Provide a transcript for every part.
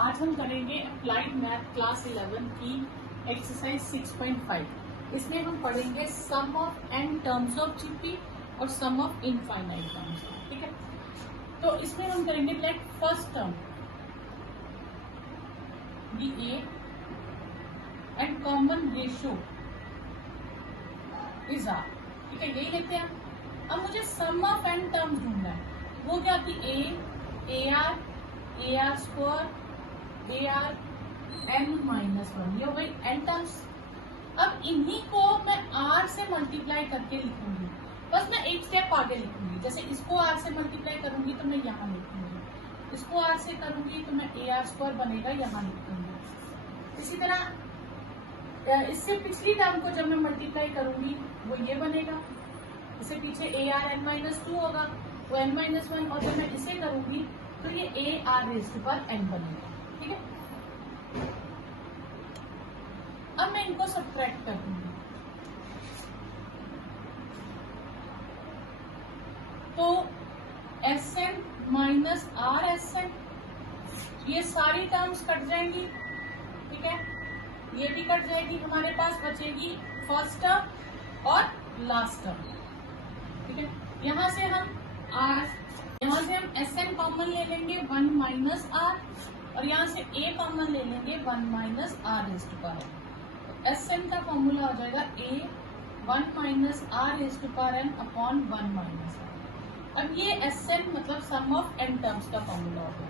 आज हम करेंगे अप्लाइड मैथ क्लास 11 की एक्सरसाइज 6.5। इसमें हम पढ़ेंगे sum of N terms of GP और सम ऑफ इनफाइनाइट टर्म्स। ठीक है, तो इसमें हम करेंगे like first term the A and common ratio is are. ठीक है, यही लेते हैं। अब मुझे सम ऑफ एन टर्म्स ढूंढना है। वो क्या कि A R square A R N minus one, ये हो गई एन टर्म्स। अब इन्हीं को मैं आर से मल्टीप्लाई करके लिखूंगी। बस मैं एक स्टेप आगे लिखूंगी। जैसे इसको आर से मल्टीप्लाई करूंगी तो मैं यहाँ लिखूंगी, इसको आर से करूंगी तो मैं ए आर स्क्वायर बनेगा, यहाँ लिखूंगी। इसी तरह इससे पिछली टर्म को जब मैं मल्टीप्लाई करूंगी वो ये बनेगा। इससे पीछे A R N minus two होगा, वो एन माइनस वन, और जब मैं इसे करूंगी तो ये A R raise to power N बनेगा। ठीक है, अब मैं इनको सब्ट्रैक्ट कर दूंगी। तो S N minus R S N, ये सारी टर्म्स कट जाएंगी। ठीक है, ये भी कट जाएगी। हमारे पास बचेगी फर्स्ट टर्म और लास्ट टर्म। ठीक है, यहां से हम एस एन कॉमन ले लेंगे 1 माइनस आर, और यहाँ से ए कॉमन ले लेंगे 1 minus R raise to power. तो एस एन का फॉर्मूला हो जाएगा A 1 minus R raise to power N upon 1 minus R. अब ये एस एन मतलब सम ऑफ एन टर्म्स का फॉर्मूला हो गया।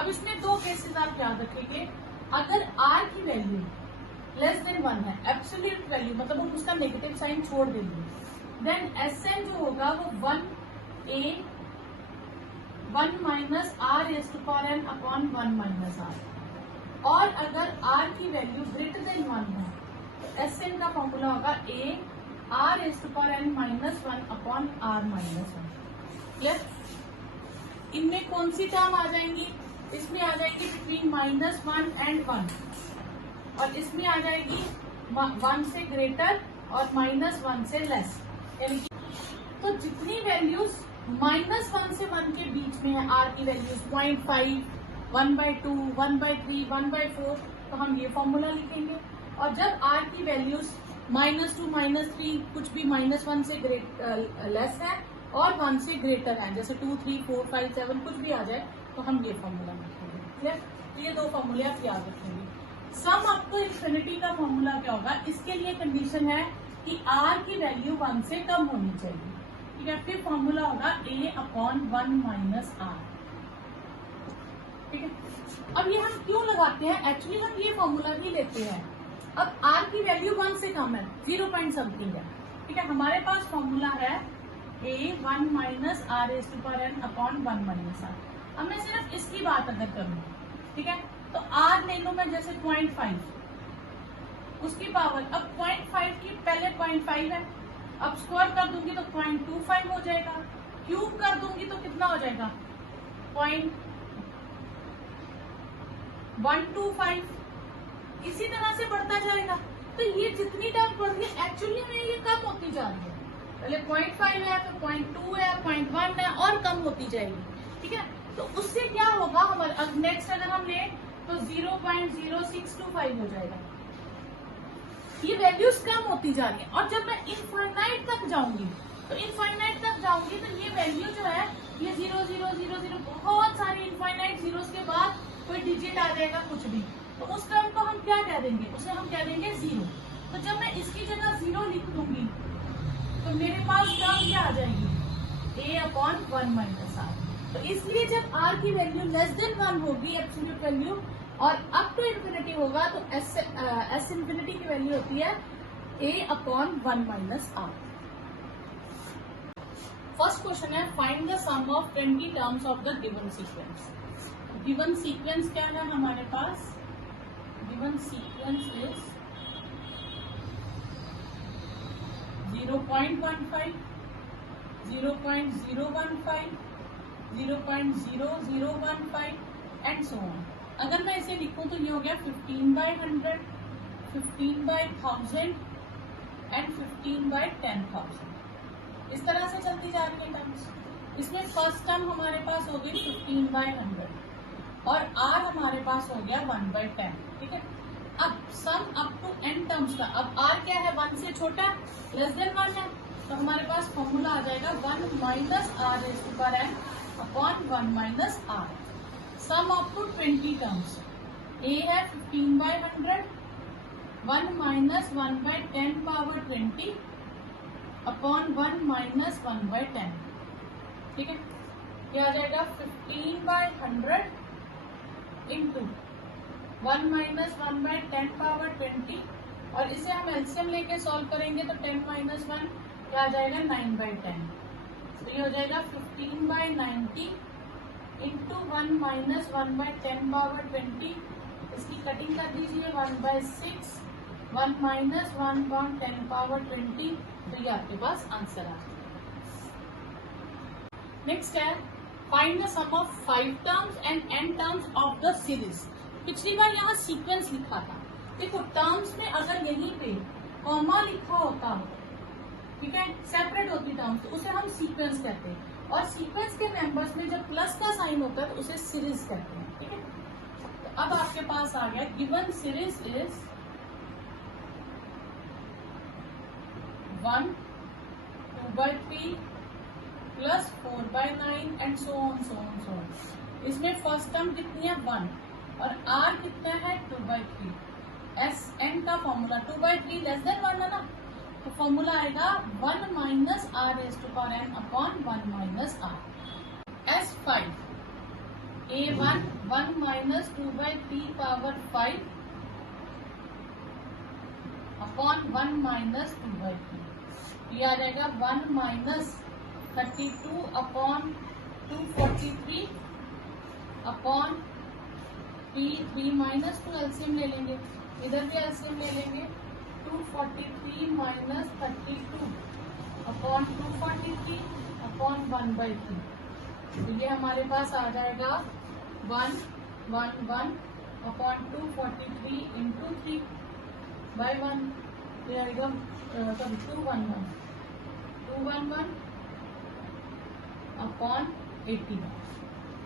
अब इसमें दो केसेस आप याद रखेंगे। अगर आर की वैल्यू लेस देन 1 है, एब्सोल्यूट वैल्यू मतलब हम उसका नेगेटिव साइन छोड़ देंगे, देन एस एन जो होगा वो 1 minus R raise to power N upon 1 minus R. और अगर आर की वैल्यू ग्रेटर देन 1 है तो एस एन का फॉर्मूला होगा A R raise to power N minus 1 upon R minus 1। Clear? इनमें कौन सी टर्म आ जाएंगी? इसमें आ जाएगी बिटवीन -1 एंड 1, और इसमें आ जाएगी 1 से ग्रेटर और -1 से लेस। यानी कि तो जितनी वैल्यूज -1 से 1 के बीच में है, आर की वैल्यूज 0.5, 1/2, 1/3, 1/4, तो हम ये फॉर्मूला लिखेंगे। और जब आर की वैल्यूज -2, -3 कुछ भी -1 से लेस है और 1 से ग्रेटर है, जैसे 2, 3, 4, 5, 7 कुछ भी आ जाए, तो हम ये फॉर्मूला लिखेंगे। क्लियर? तो ये दो फॉर्मूले आप याद रखेंगे। सम अप टू इन्फिनिटी का फॉर्मूला क्या होगा? इसके लिए कंडीशन है कि आर की वैल्यू 1 से कम होनी चाहिए। ठीक है, फिर फॉर्मूला होगा ए अपॉन 1 माइनस आर। ठीक है, अब ये हम क्यों लगाते हैं? एक्चुअली हम ये फॉर्मूला ही लेते हैं। अब आर की वैल्यू 1 से कम है, 0 पॉइंट समथिंग है। ठीक है, हमारे पास फॉर्मूला है A 1 minus R raise to power N upon 1 minus R. अब मैं सिर्फ इसकी बात अगर करूँ, ठीक है, तो आर ले लूं मैं जैसे 0.5, उसकी पावर अब 0.5 की पहले 0.5 है, अब स्क्वायर कर दूंगी तो 0.25 हो जाएगा, क्यूब कर दूंगी तो कितना हो जाएगा 0.125। इसी तरह से बढ़ता जाएगा। तो ये जितनी टर्म बढ़ रही है एक्चुअली में ये कम होती जा रही है। पहले 0.5 है, तो 0.2 है, 0.1 है, और कम होती जाएगी। ठीक है, तो उससे क्या होगा हमारे, अब नेक्स्ट अगर हम ले तो 0.0625 हो जाएगा। ये वैल्यूज कम होती जा रही है। और जब मैं इनफाइनाइट तक जाऊंगी तो ये वैल्यू जो है ये 0, 0, 0, 0 बहुत सारी इनफाइनाइट जीरोस के बाद कोई डिजिट आ जाएगा कुछ भी, तो उस टर्म को हम क्या कह देंगे? उसे हम कह देंगे 0। तो जब मैं इसकी जगह 0 लिख दूंगी तो मेरे पास टर्म क्या आ जाएगी? ए अपॉन 1 माइनस आर। तो इसलिए जब आर की वैल्यू लेस देन 1 होगी एब्सोल्यूट वैल्यू, और अप टू इन्फिनिटी होगा, तो एस इन्फिनिटी की वैल्यू होती है a upon 1 minus r. First question है find the sum of 20 terms of the given sequence. Given sequence क्या है हमारे पास? Given sequence is 0.15, 0.015, 0.0015 and so on. अगर मैं इसे लिखूं तो ये हो गया 15/100, 15/1000 एंड 15/10,000। इस तरह से चलती जा रही है टर्म्स। इसमें फर्स्ट टर्म हमारे पास हो गई 15/100, और r हमारे पास हो गया 1/10। ठीक है, अब sum up to n terms का, अब r क्या है 1 से छोटा, लेस देन 1 है, तो हमारे पास फॉर्मूला आ जाएगा 1 minus r raise to power n upon 1 minus r। Sum up to 20 terms, a है 15/100, 1 माइनस 1/10 पावर 20 अपॉन 1 माइनस 1/10। ठीक है, क्या आ जाएगा 15/100 इंटू 1 माइनस 1/10 पावर 20, और इसे हम एलसीएम लेके सॉल्व करेंगे तो 10 माइनस 1 क्या आ जाएगा 9/10। तो ये हो जाएगा 15/90 इंटू 1 माइनस 1/10 पावर 20, इसकी कटिंग कर दीजिए 1/6, 1 माइनस 1/10 पावर 20, तो ये आपके पास आंसर आ गया। नेक्स्ट है find the sum of 5 terms and n terms of the series. पिछली बार यहाँ सीक्वेंस लिखा था, देखो टर्म्स में अगर यहीं पे कॉमा लिखा होता, ठीक है, सेपरेट होती टर्म्स, तो उसे हम सीक्वेंस कहते हैं, और सीक्वेंस के मेंबर्स में जब प्लस का साइन होता है तो उसे सीरीज कहते हैं। ठीक है, तो अब आपके पास आ गया given series is 1 2/3 plus 4/9 and so on so on so on. इसमें फर्स्ट टर्म कितनी है 1 और r कितना है 2/3। एस एन का फॉर्मूला 2/3 लेस देन 1 है ना, तो फॉर्मूला आएगा 1 minus r raise to power n upon 1 minus r। S5 A1 1 minus 2/3 power 5 upon 1 minus 2/3, ये आ जाएगा 1 minus 32 upon 243 upon 3 minus 2, LCM ले लेंगे, इधर भी एलसीएम ले लेंगे, 243 माइनस 32 अपॉन 243 अपॉन 1/3, तो ये हमारे पास आ जाएगा 1 1 1 अपॉन 243 इंटू 3/1, ये आएगा 211 अपॉन 81।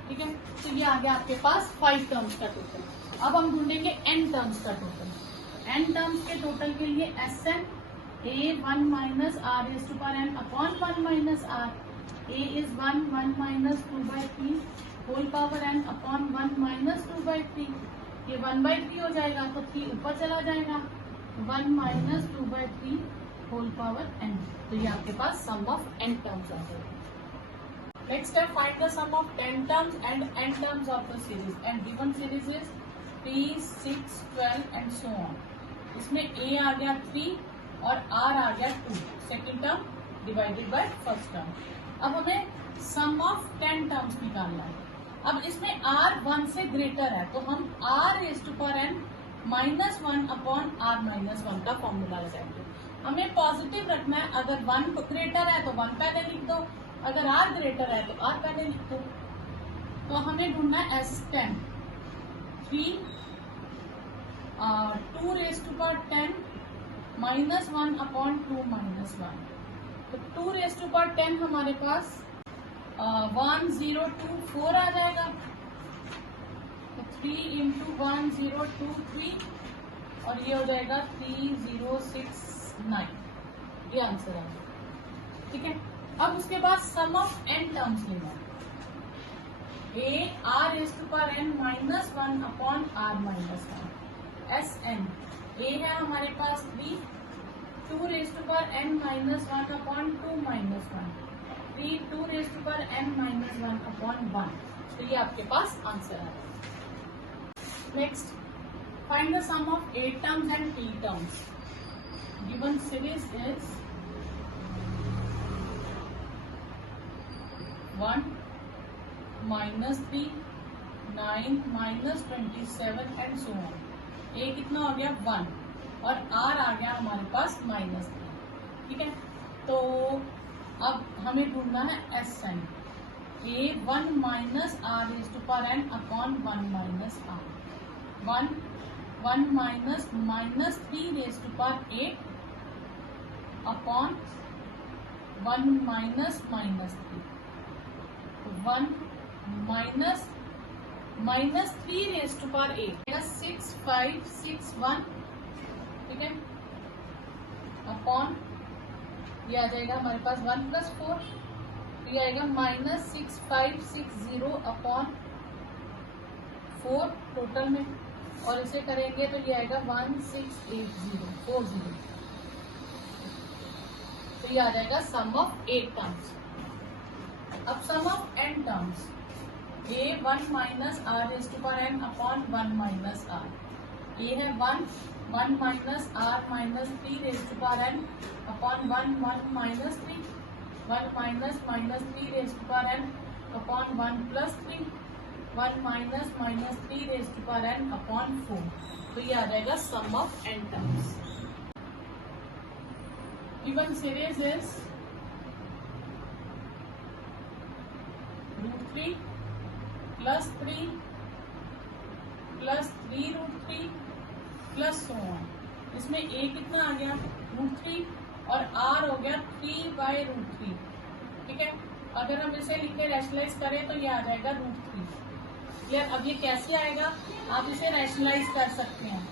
ठीक है, तो ये आ गया आपके पास 5 टर्म्स का टोटल। अब हम ढूंढेंगे n टर्म्स का टोटल। n टर्म्स के टोटल के लिए Sn a 1 minus r raise to power n upon 1 minus r, a is 1 minus 2/3 whole power n upon 1 minus 2/3, ये 1/3 हो जाएगा तो 3 ऊपर चला जाएगा, 1 माइनस 2/3 होल पावर n, तो ये आपके पास सम ऑफ n टर्म्स आ जाएगा। नेक्स्ट है find the sum of 10 terms and n terms of the series, and given series is 3 6 12 and so on. इसमें a आ गया 3 और r आ गया 2, second term divided by first term. अब हमें सम ऑफ 10 टर्म्स निकालना है। अब इसमें r 1 से ग्रेटर है तो हम r raise to power n minus 1 upon r minus 1 का फॉर्मूला लगाएंगे। हमें पॉजिटिव रखना है, अगर 1 ग्रेटर है तो 1 पहले लिख दो, अगर r ग्रेटर है तो r पहले लिख दो। तो हमें ढूंढना है S10 3 2 raise to power 10 minus 1 upon 2 minus 1, तो 2 रेज़ टू पावर 10 हमारे पास 1024 आ जाएगा, तो 3 इंटू 1023 और ये हो जाएगा 3069, ये आंसर आ जाएगा। ठीक है, अब उसके बाद सम ऑफ n टर्म्स लेना है। a r raise to power n minus 1 upon r minus 1। S N a है हमारे पास 3, 2 raise to power n minus 1 upon 2 minus 1, 3 2 raise to power n minus 1 upon 1, तो ये आपके पास आंसर आ जाएगा। Next find the sum of 8 terms and t terms. Given series is 1 minus 3 9 minus 27 and so on. a कितना हो गया 1 और r आ गया हमारे पास माइनस 3। ठीक है, तो अब हमें ढूंढना है Sn a 1 minus r raise to power n upon 1 minus r, 1 minus minus 3 raise to power 8 upon 1 minus minus 3, 1 minus minus 3 raise to power 8 6 5 6 1, ठीक है, अपॉन ये आ जाएगा हमारे पास 1 प्लस 4, ये आएगा माइनस 6 5 6 0 अपॉन 4 टोटल में, और इसे करेंगे तो ये आएगा 1680 तो ये आ जाएगा सम ऑफ 8 टर्म्स। अब sum of n terms, a 1 minus r raise to power n upon 1 minus r, a है 1 minus r minus 3 raise to power n upon 1 minus 3, 1 minus 3 raise to power n upon 1 plus 3, 1 minus 3 raise to power n upon 4, तो ये आ जाएगा sum of n terms. Given series is √3 plus 3 plus 3 √3 plus so on. इसमें a कितना आ गया √3 और r हो गया 3/√3, ठीक है। अगर हम इसे लिख के रैशनलाइज करें तो ये आ जाएगा √3। क्लियर? अब ये कैसे आएगा, आप इसे रैशनलाइज कर सकते हैं,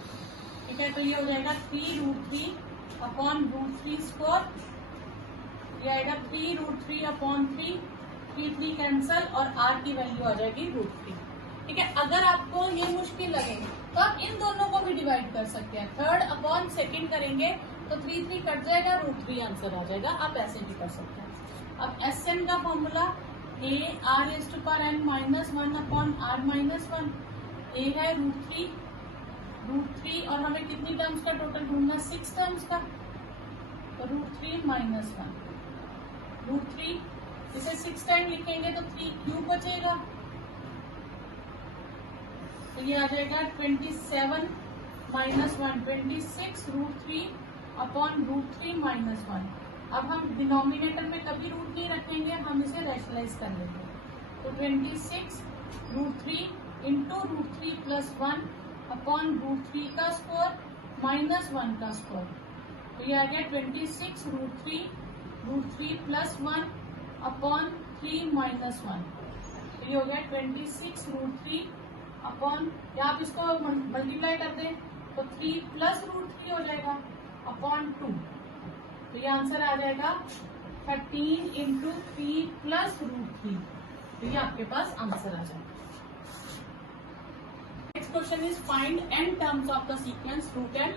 ठीक है। तो ये हो जाएगा 3√3 अपॉन √3 स्क्वायर, ये आएगा 3√3 अपॉन 3 कैंसल और r की वैल्यू आ जाएगी √3, ठीक है। अगर आपको ये मुश्किल लगे तो आप इन दोनों को भी डिवाइड कर सकते हैं, थर्ड अपॉन सेकंड करेंगे तो 3 कट जाएगा, √3 आंसर आ जाएगा, आप ऐसे भी कर सकते हैं। अब Sn का formula a r raise to power n minus 1 upon r minus 1, a है √3 और हमें कितनी टर्म्स का टोटल ढूंढना, 6 टर्म्स का, तो √3 माइनस 1, √3 इसे 6 टाइम लिखेंगे तो 3 क्यूब बचेगा, तो ये आ जाएगा 27 माइनस 1, 26 √3 अपॉन √3 माइनस 1। अब हम डिनोमिनेटर में कभी रूट नहीं रखेंगे, हम इसे रैशनलाइज कर लेंगे, तो 26 √3 इंटू √3 प्लस 1 अपॉन √3 का स्क्वायर माइनस 1 का स्क्वायर, तो ये आ गया 26 √3 प्लस 1 अपॉन 3 माइनस 1, तो ये हो गया 26 √3 अपॉन, या आप इसको मल्टीप्लाई कर दें तो 3 प्लस √3 हो जाएगा अपॉन 2, तो ये आंसर आ जाएगा 13 इंटू 3 प्लस √3, तो ये आपके पास आंसर आ जाएगा। Next question is find n terms of the sequence √10,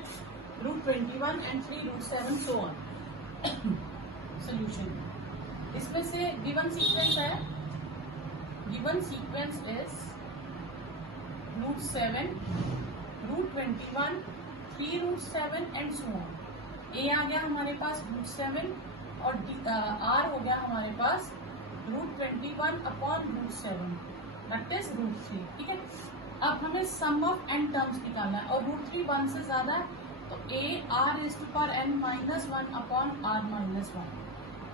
√21 and 3√7 so on. Solution, इसमें से गिवन सीक्वेंस है, given sequence is √7, √21, 3√7 and so on. a आ गया हमारे पास √7 और r हो गया हमारे पास √21 अपॉन √7 दैट इज √3, ठीक है। अब हमें सम ऑफ n टर्म्स निकालना है और √3 1 से ज्यादा है, तो a r raise to power n minus 1 upon r minus 1,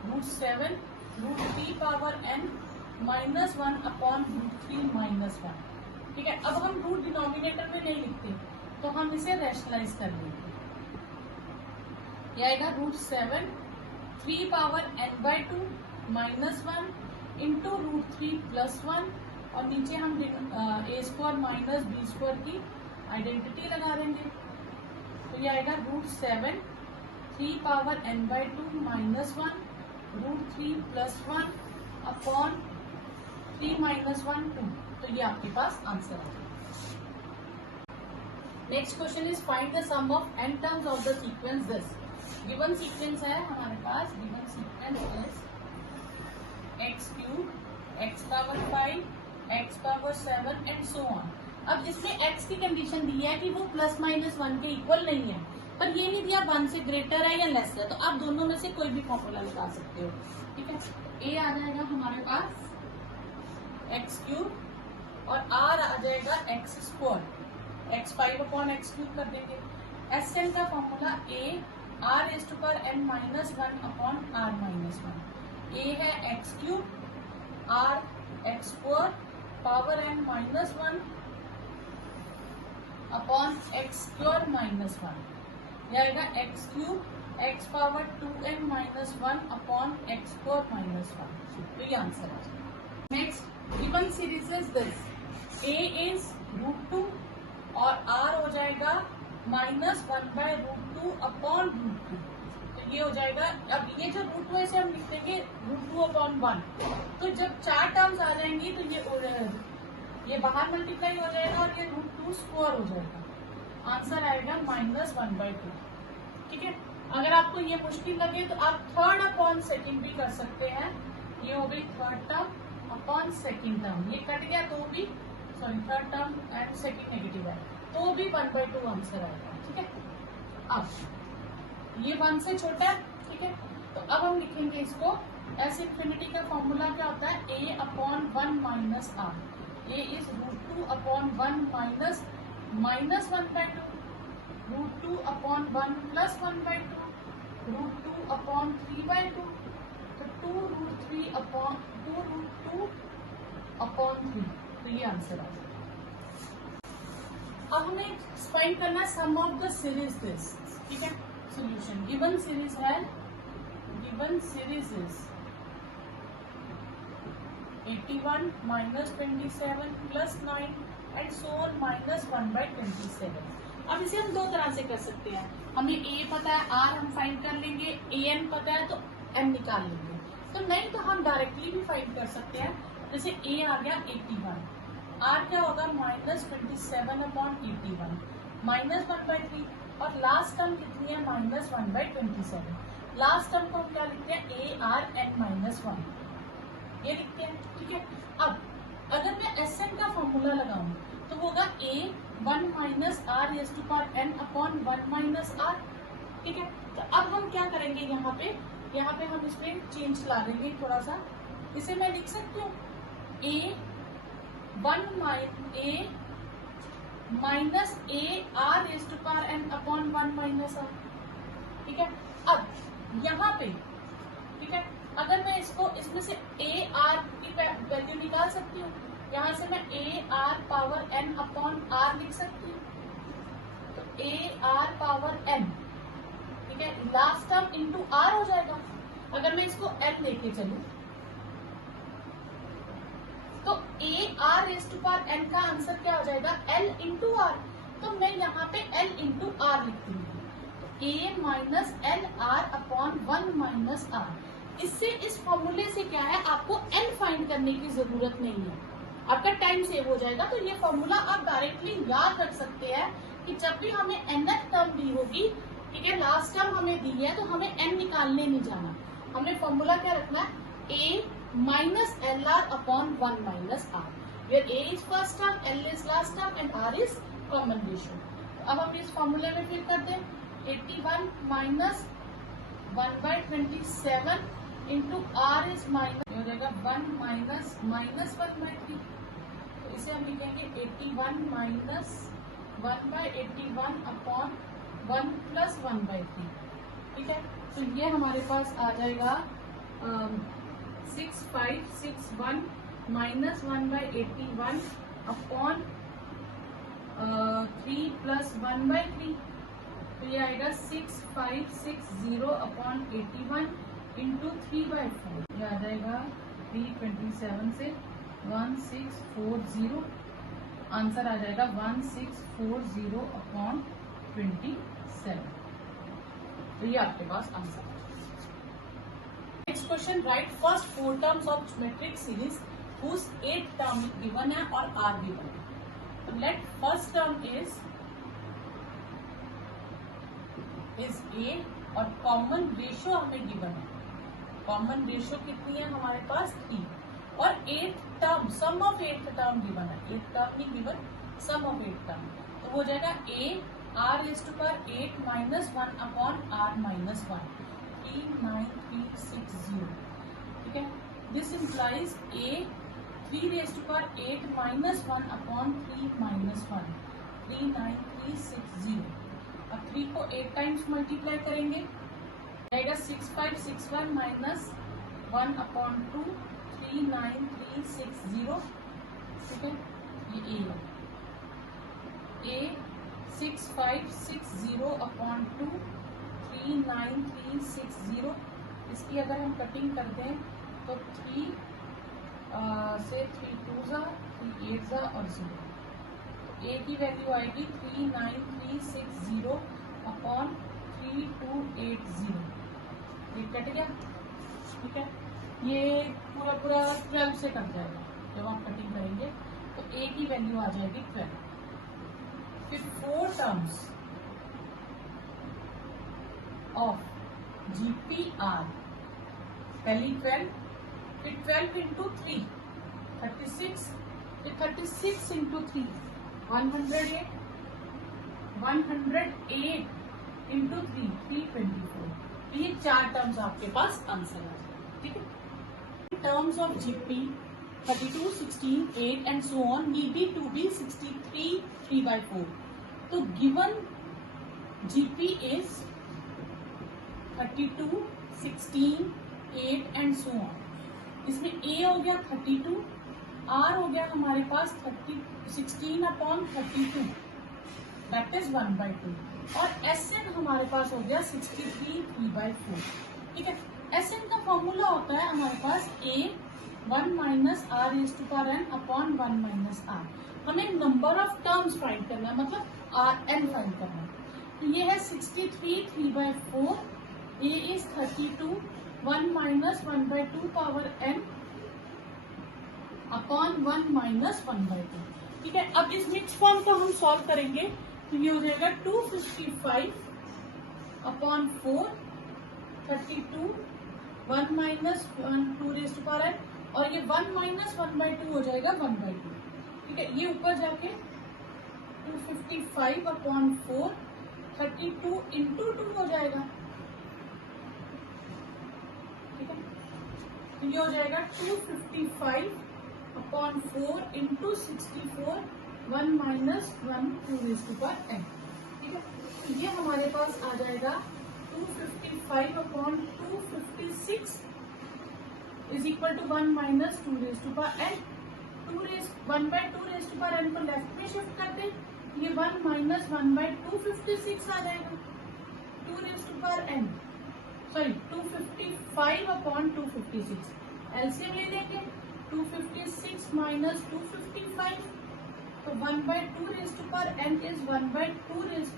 √7 √3 power n minus 1 upon √3 minus 1, ठीक है। अब हम रूट डिनोमिनेटर में नहीं लिखते तो हम इसे रैशनलाइज कर लेंगे, यह आएगा √7 3 power n/2 minus 1 into √3 plus 1 और नीचे हम a square minus b square की आइडेंटिटी लगा देंगे, तो ये आएगा √7 3 power n/2 minus 1 √3 plus 1 upon 3 minus 1 2, तो ये आपके पास आंसर आ जाएगा। Next question is find the sum of n terms of the sequence this. Given sequence है हमारे पास, given sequence is x³ x power 5 x power 7 and so on. अब इसमें x की कंडीशन दी है कि वो प्लस माइनस 1 के इक्वल नहीं है, पर ये नहीं दिया 1 से ग्रेटर है या लेस है, तो आप दोनों में से कोई भी फॉर्मूला निकाल सकते हो, ठीक है। a आ जाएगा हमारे पास x³ और r आ जाएगा x², x5 अपॉन x³ कर देंगे। Sn का formula a r raise to power n minus 1 upon r minus 1, a है x³ r x² power n minus 1 upon x² minus 1, यह आएगा x³ x power 2n minus 1 upon x² minus 1, तो ये answer आ जाएगा। Next given series is this, a is √2 और r हो जाएगा -1/√2 अपॉन √2। तो ये हो जाएगा, अब ये जो √2 है इसे हम लिख देंगे √2/1। तो जब 4 टर्म्स आ जाएंगी तो ये बाहर मल्टीप्लाई हो जाएगा और ये √2² हो जाएगा। आंसर आएगा -1/2। ठीक है, अगर आपको ये मुश्किल लगे तो आप 3rd अपॉन 2nd भी कर सकते हैं। ये हो गई 3rd term upon 2nd term, ये कट गया तो भी 3rd term and 2nd negative है तो भी 1/2 आंसर आएगा। ठीक है, अब ये 1 से छोटा है। ठीक है, तो अब हम लिखेंगे इसको एस इन्फिनिटी का फॉर्मूला क्या होता है, a/1 minus r। a is √2/1 minus -1/2, √2/1 plus 1/2, √2/3/2, तो 2√2/3। तो ये आंसर आ जाएगा। अब हमें फाइंड करना है sum of the series this. ठीक है, सोल्यूशन गिवन सीरीज है, given series is 81 -27 + 9 and so on -1/27। अब इसे हम दो तरह से कर सकते हैं। हमें a पता है, r हम फाइंड कर लेंगे, an पता है तो n निकाल लेंगे। तो नहीं तो हम डायरेक्टली भी फाइंड कर सकते हैं। जैसे a आ गया 81, r क्या होगा -27/81 -1/3, और लास्ट टर्म कितनी है -1/27। लास्ट टर्म को हम क्या लिखते हैं, arn-1 ये लिखते हैं। ठीक है, अब अगर मैं Sn का फॉर्मूला लगाऊं तो वो होगा a1 माइनस r⁴n/1 - r। ठीक है, तो अब हम क्या करेंगे, यहाँ पे हम इसमें चेंज ला देंगे थोड़ा सा। इसे मैं लिख सकती हूँ a1 माइनस ar⁴n/1 - r। ठीक है, अब यहाँ पे ठीक है, अगर मैं इसको इसमें से ar की वैल्यू निकाल सकती हूँ, यहाँ से मैं ar⁴n/r लिख सकती हूँ। तो ar⁴n, ठीक है, लास्ट टर्म इंटू r हो जाएगा। अगर मैं इसको n लेके चलूं तो ar⁴n का आंसर क्या हो जाएगा, l इंटू r। तो मैं यहाँ पे l इंटू r लिखती हूँ, तो a-lr/1 - r। इससे इस फॉर्मूले से क्या है, आपको n फाइंड करने की जरूरत नहीं है, आपका टाइम सेव हो जाएगा। तो ये फॉर्मूला आप डायरेक्टली याद रख सकते हैं कि जब भी हमें nth टर्म दी होगी, ठीक है, लास्ट टर्म हमें दी है तो हमें n निकालने नहीं जाना, हमने फॉर्मूला क्या रखना है, a minus lr/1 - r, where a is first term, l is last term and r is common ratio। तो अब हम इस फॉर्मूले में फिर कर दें 81 minus 1/27 into r is minus हो जाएगा 1 माइनस -1/3। तो इसे हम लिखेंगे 81 माइनस 1/81 अपॉन 1 प्लस 1/3। ठीक है, तो ये हमारे पास आ जाएगा 6561 माइनस 1/81 अपॉन 3 प्लस 1/3। तो ये आएगा 6560 अपॉन 81 इंटू 3/4। ये आ जाएगा 327 से 1640, आंसर आ जाएगा 1640 अपॉन 27। तो ये आपके पास आंसर है। Next question, write first 4 terms of geometric series whose 8th term given है और r गिवन है। तो let first term is a और कॉमन रेशियो हमें गिवन है। कॉमन रेशियो कितनी है हमारे पास 3, और 8th term sum of 8th term given है। 8th टर्म नहीं given, some of 8th term, तो वो हो जाएगा a r⁸ - 1 अपॉन r - 1 39360। ठीक है, दिस इम्प्लाइज a 3⁸ - 1 अपॉन 3 - 1 39360। अब 3 को 8 टाइम्स मल्टीप्लाई करेंगे, आएगा 6561 माइनस 1 अपॉन 2 39360। ठीक है, ये a 6560 अपॉन 2 39360। इसकी अगर हम कटिंग कर दें तो 3 से 3 2 जा 3 8 जा और 0, तो ए की वैल्यू आएगी 39360 अपॉन 3280, ये कट गया। ठीक है, ये पूरा 12 से कट जाएगा जब आप कटिंग करेंगे, तो ए की वैल्यू आ जाएगी 12। फिर 4 टर्म्स ऑफ GPR, पहली 12, फिर 12 इंटू 3 36, फिर 36 इंटू 3 108, 108 इंटू 3 324। तो ये 4 टर्म्स आपके पास आंसर आ जाएगा। ठीक है, terms of GP 32, 16, 8 and so on need to be 63 3/4. तो given GP is 32, 16, 8 and so on. इसमें A हो गया 32, R हो गया हमारे पास 16 अपॉन 32, दैट इज 1/2, और SN हमारे पास हो गया 63 3/4। ठीक है, SN का फॉर्मूला होता है हमारे पास A 1 minus R raise to power n upon 1 minus R। हमें नंबर ऑफ टर्म्स फाइंड करना है, मतलब Rn फाइंड करना है। तो ये है 63 3/4, A is 32, 1 minus 1/2 power n upon 1 minus 1/2। ठीक है, अब इस मिक्स फॉर्म को हम सॉल्व करेंगे, तो ये हो जाएगा 255 upon 4, 32, 1 minus 2 raise to power n, और ये 1 माइनस 1/2 हो जाएगा 1/2। ठीक है, ये ऊपर जाके 255 अपॉन 4, 32 इंटू 2 हो जाएगा। ठीक है, तो ये हो जाएगा 255 अपॉन 4 इंटू 64, 1 minus 1 2 raise to power n। ठीक है, तो ये हमारे पास आ जाएगा 255 upon 256 is equal to 1 minus 2 raise to power n। 1/2 raise to power n को लेफ्ट में शिफ्ट कर दें, ये 1 माइनस 1/256 आ जाएगा। 2 raise to power n, sorry 255 upon 256, LCM ले लेंगे, 256 माइनस 255, तो 1/2 raise to power n is 1/2 raise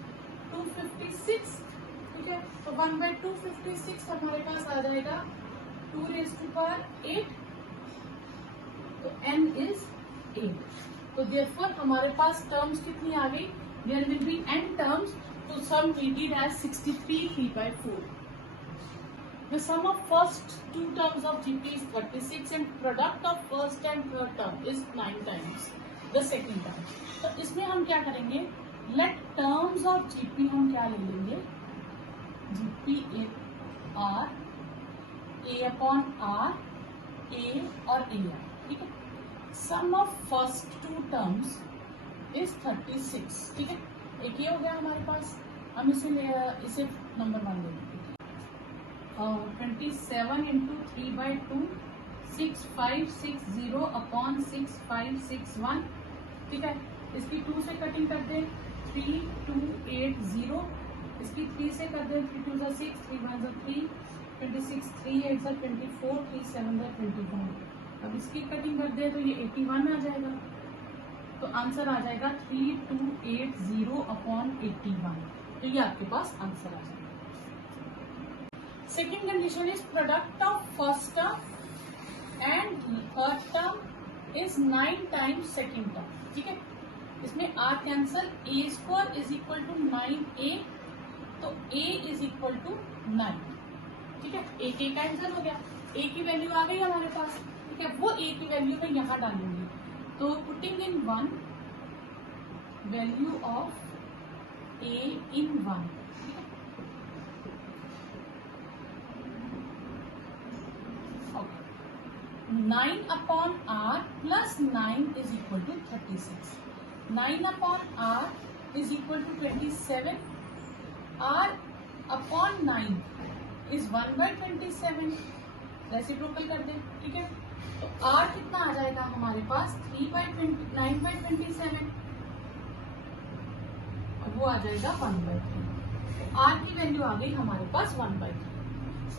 256। ठीक है, तो 1/256 हमारे पास आ जाएगा 2 रेज़ टू पावर 8, तो n इज 8। तो देयरफॉर हमारे पास टर्म्स कितनी आ गई, there will be n terms, तो sum we did as 63 3/4। The sum of first 2 terms of GP is 36 and product of first and third term is 9 times the second term। तो इसमें हम क्या करेंगे, let terms of GP हम क्या ले लेंगे, GP R, A upon R, A और AR। ठीक है, sum of first 2 terms is 36। ठीक है, एक ये हो गया हमारे पास, हम इसे नंबर 1 ले लेंगे। 27 इंटू 3/2 6560 अपॉन 6561। ठीक है, इसकी 2 से कटिंग कर दें 3280, इसकी 3 से कर दें 3 2 6 3 1 3, 26 3 8 24, 3 7 21। अब इसकी कटिंग कर दे तो ये 81 आ जाएगा, तो आंसर आ जाएगा 3280 अपॉन 81। तो ये आपके पास आंसर आ जाएगा। Second condition is product of first term and third term is 9 times second term. ठीक है, इसमें r cancel, a² is equal to 9a, तो a इज इक्वल टू 9। ठीक है, a के कैंसिल हो गया, a की वैल्यू आ गई हमारे पास। ठीक है, वो a की वैल्यू मैं यहाँ डालूंगी, तो putting in 1 value of a in 1। 9 upon r plus 9 is equal to 36। 9 upon r is equal to 27। r upon 9 is 1/27, reciprocal कर दें। ठीक है, तो r कितना आ जाएगा हमारे पास 9/27, वो आ जाएगा 1/3। तो r की वैल्यू आ गई हमारे पास 1/3।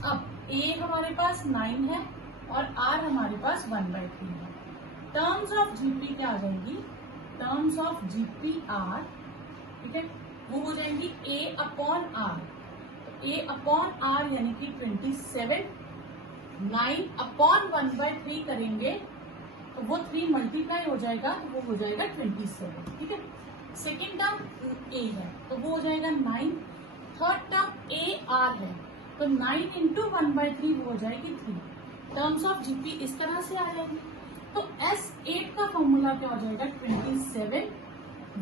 अब a हमारे पास 9 है, और आर हमारे पास 1/3 है। टर्म्स ऑफ जीपी क्या आ जाएगी, टर्म्स ऑफ जीपी आर, ठीक है, वो हो जाएंगी ए अपॉन आर। तो ए अपॉन आर यानी कि 27, 9 अपॉन 1/3 करेंगे तो वो 3 मल्टीप्लाई हो जाएगा, तो वो हो जाएगा 27, ठीक है। सेकेंड टर्म ए है तो वो हो जाएगा 9। थर्ड टर्म ए आर है तो 9 इंटू 1/3 वो हो जाएगी 3। टर्म्स ऑफ जीपी इस तरह से आ जाएंगे। तो S8 का फॉर्मूला क्या हो जाएगा, 27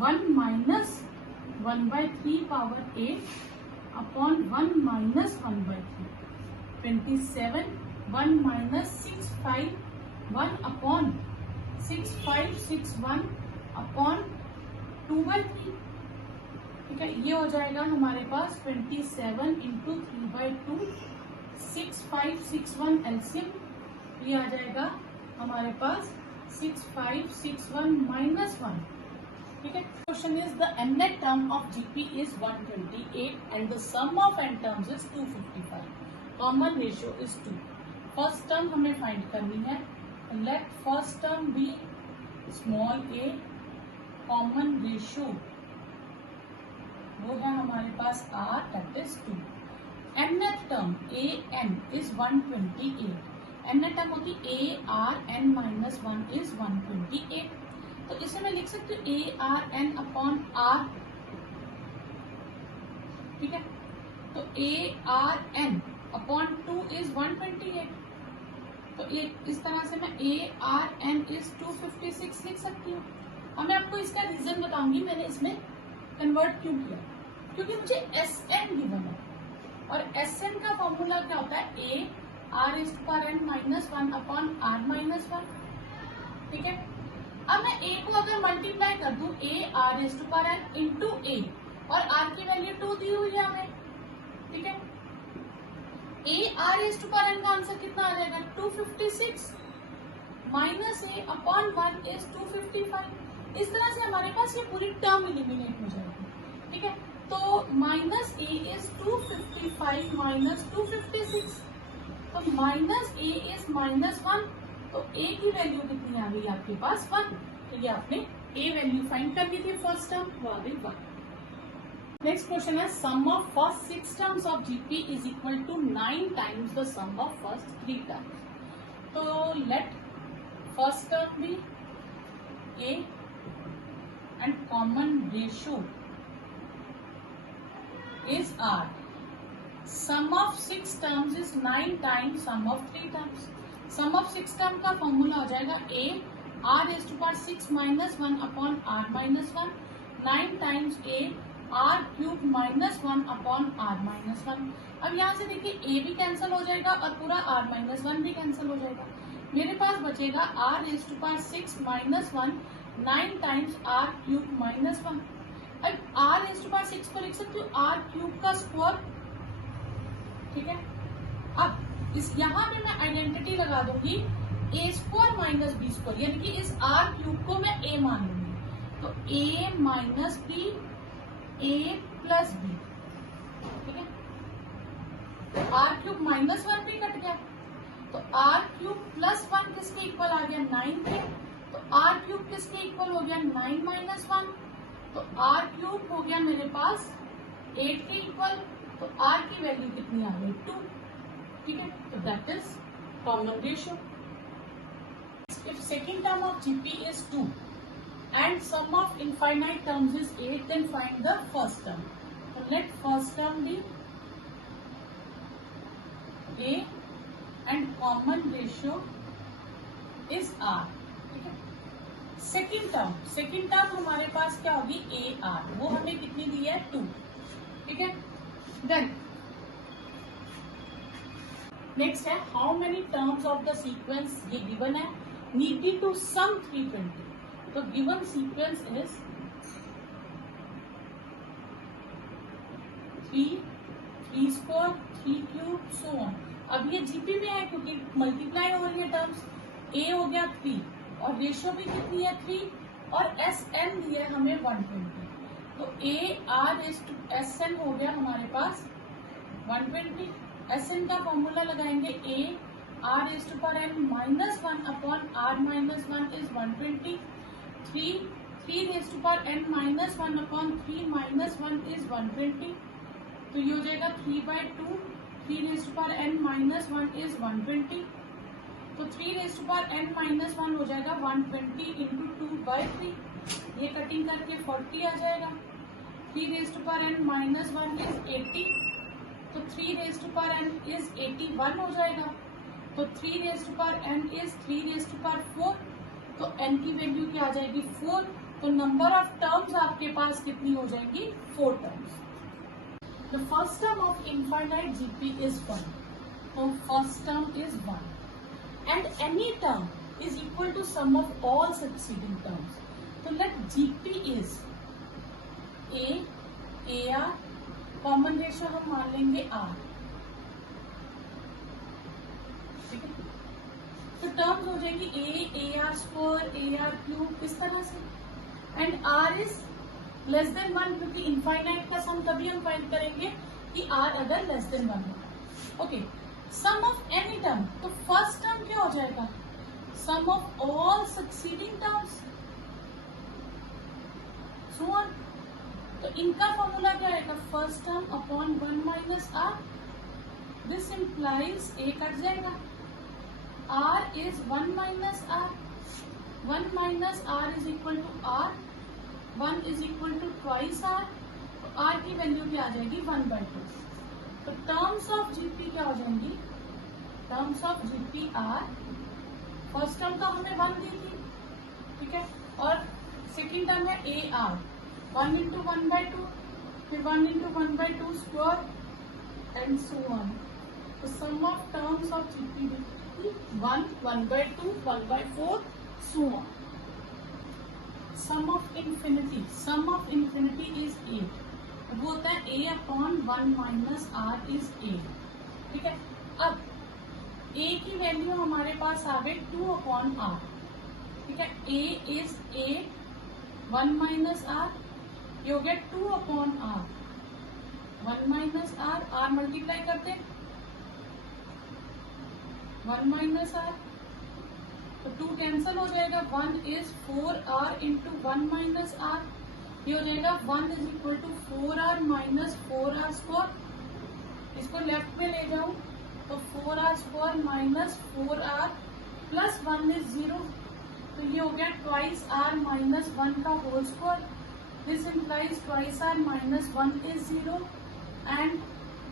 1 minus 1/3 power 8 upon 1 minus 1/3। 27 1 minus 6 5 1 upon 6 5 6 1 upon 2/3, ठीक है। ये हो जाएगा हमारे पास 27 इंटू 3/2, 6 5 6 1 एलसीएम, ये आ जाएगा हमारे पास 6 5 6 1 माइनस 1, ठीक है। Question is the nth term of GP is 128 and the sum of n terms is 255, common ratio is 2। First term हमें फाइंड करनी है। Let first term be small a, common ratio वो है हमारे पास r, that is 2। nth term a n is 128, nth term होगी a r n minus 1 is 128। तो इसे मैं लिख सकती हूँ a r n upon r, ठीक है। तो a r n upon 2 is 128। तो ये इस तरह से मैं a r n इज 256 लिख सकती हूँ। और मैं आपको इसका रीजन बताऊंगी मैंने इसमें कन्वर्ट क्यों किया, क्योंकि मुझे एस एन गिवन है और एस एन का फॉर्मूला क्या होता है, A are is to power N minus 1 upon R minus 1, ठीक है। अब मैं ए को अगर मल्टीप्लाई कर दूं, a are is to power n into a, और आर की वैल्यू 2 दी हुई है हमें, ठीक है। A are is to power N का आंसर कितना आ जाएगा, 256 माइनस ए अपॉन 1 इज 255। इस तरह से हमारे पास ये पूरी टर्म एलिमिनेट हो जाएगी, ठीक है। तो माइनस ए इज 255 माइनस 256, तो माइनस ए इज माइनस 1, तो ए की वैल्यू कितनी आ गई आपके पास 1। तो ये आपने ए वैल्यू फाइंड कर ली थी फर्स्ट टर्म, वो आ गई 1। नेक्स्ट क्वेश्चन है sum of first 6 terms of GP is equal to 9 times the sum of first 3 terms. तो let first term be a and common ratio is r. Sum of 6 terms is 9 times sum of 3 terms. Sum of 6 term का formula हो जाएगा a r is to power 6 minus 1 upon r minus 1, 9 times a r cube minus 1 upon r minus 1। अब यहाँ से देखिए a भी cancel हो जाएगा और पूरा r minus 1 भी कैंसिल हो जाएगा। मेरे पास बचेगा r is to power 6 minus 1 9 times R cube minus 1। अब आर इज टू पावर 6 को लिख सकती हूँ आर क्यूब का स्क्वायर, ठीक है। अब इस यहाँ पे मैं आइडेंटिटी लगा दूंगी ए स्क्वायर माइनस बी स्क्वायर, यानी कि इस आर क्यूब को मैं ए मान लूंगी। तो ए माइनस बी, ए प्लस बी, ठीक है। आर क्यूब माइनस 1 भी कट गया, तो आर क्यूब प्लस 1 किसके इक्वल आ गया, 9 के। तो आर क्यूब किसके इक्वल हो गया, 9 माइनस 1, तो आर क्यूब हो गया मेरे पास 8 के इक्वल। तो आर की वैल्यू कितनी आ गई, 2, ठीक है। तो that is common ratio. If second term of GP is 2 and sum of infinite terms is 8, then find the first term. तो let first term be a and common ratio is are, ठीक है। Second term हमारे पास क्या होगी, A R, वो हमें कितनी दी है, 2, ठीक है। देन नेक्स्ट है how many terms of the sequence, ये गिवन है, नीडेड टू सम 320। तो given sequence is 3, 3 square, 3 cube, so on. अब ये जीपी में है क्योंकि मल्टीप्लाई हो रही है टर्म्स। ए हो गया 3 और रेशियो भी कितनी है 3 और एस एन दिया है हमें 120। तो A are is to S N हो गया हमारे पास 120। एस एन का फॉर्मूला लगाएंगे A r raised to power n minus 1 upon r minus 1 is 120. 3 raised to power n minus 1 upon 3 minus 1 is 120. तो ये हो जाएगा 3/2. 3 raised to power n minus 1 is 120. तो 3 raised to power n minus 1 हो जाएगा 120 into 2/3. ये cutting करके 40 आ जाएगा. 3 raised to power n minus 1 is 80. तो 3 raised to power n is 81 हो जाएगा. तो 3 raised to power n is 3 raised to power 4. तो n की वैल्यू क्या आ जाएगी 4. तो नंबर ऑफ टर्म्स आपके पास कितनी हो जाएंगी 4 terms. The first term of infinite GP is 1. So first term is 1. And any term is equal to sum of all succeeding terms. So let GP is A, AR, common ratio हम मान लेंगे R. ठीक है. तो terms हो जाएगी A, AR square, AR cube, इस तरह से. And R is less than 1, क्योंकि इनफाइनाइट का सम तभी हम फाइंड करेंगे कि R अगर लेस देन 1 हो. Okay. Sum of any term, तो फर्स्ट टर्म क्या हो जाएगा sum of all succeeding terms, so on. तो इनका फॉर्मूला क्या आएगा first term upon 1 minus R. This implies A कट जाएगा. R is 1 minus R. 1 minus R is equal to R. 1 is equal to twice R. तो R की value क्या आ जाएगी 1/2. तो टर्म्स ऑफ जीपी क्या हो जाएंगी terms of GP R. First term का हमें 1 दी थी. ठीक है. और सेकेंड टर्म है ए आर. 1 into 1/2, फिर 1 into 1/2 square and so on. तो सम of terms of GP 1, 1/2, 1/4, so on. Sum of infinity is 8. वो होता है a upon 1 minus r is 8. ठीक है. अब a की वैल्यू हमारे पास आ गई 2 upon r. ठीक है. a is 8, 1 minus r, ये हो गया 2 upon r. 1 minus r, r multiply करते 1 minus r, तो 2 कैंसल हो जाएगा. 1 is 4r into 1 minus r. ये हो जाएगा 1 is equal to 4r minus 4r square. इसको लेफ्ट में ले जाऊं तो 4r square minus 4r plus 1 is 0. तो ये हो गया ट्वाइस r माइनस 1 का whole square. This implies twice r minus 1 is 0 and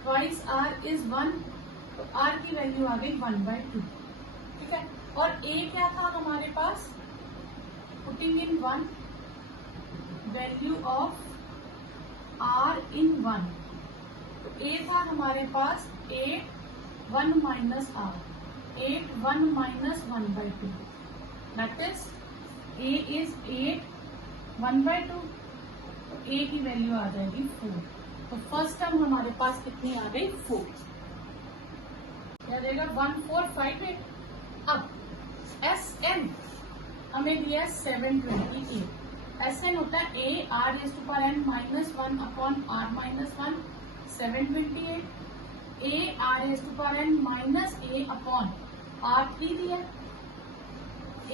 twice r is 1. तो r की वैल्यू आ गई 1/2. ठीक है. और a क्या था हमारे पास putting in 1, value of r in 1. तो a था हमारे पास 8, 1 minus r. 8, 1 minus 1/2. That is a is 8, 1/2. तो a की वैल्यू आ जाएगी 4. तो फर्स्ट टर्म हमारे पास कितनी आ गई 4. क्या देगा 1, 4, 5, 8. अब Sn हमें दिया 728. Sn होता है a r raised to power n minus 1 upon r minus 1, 728. a r raised to power n minus a upon r3 दिया.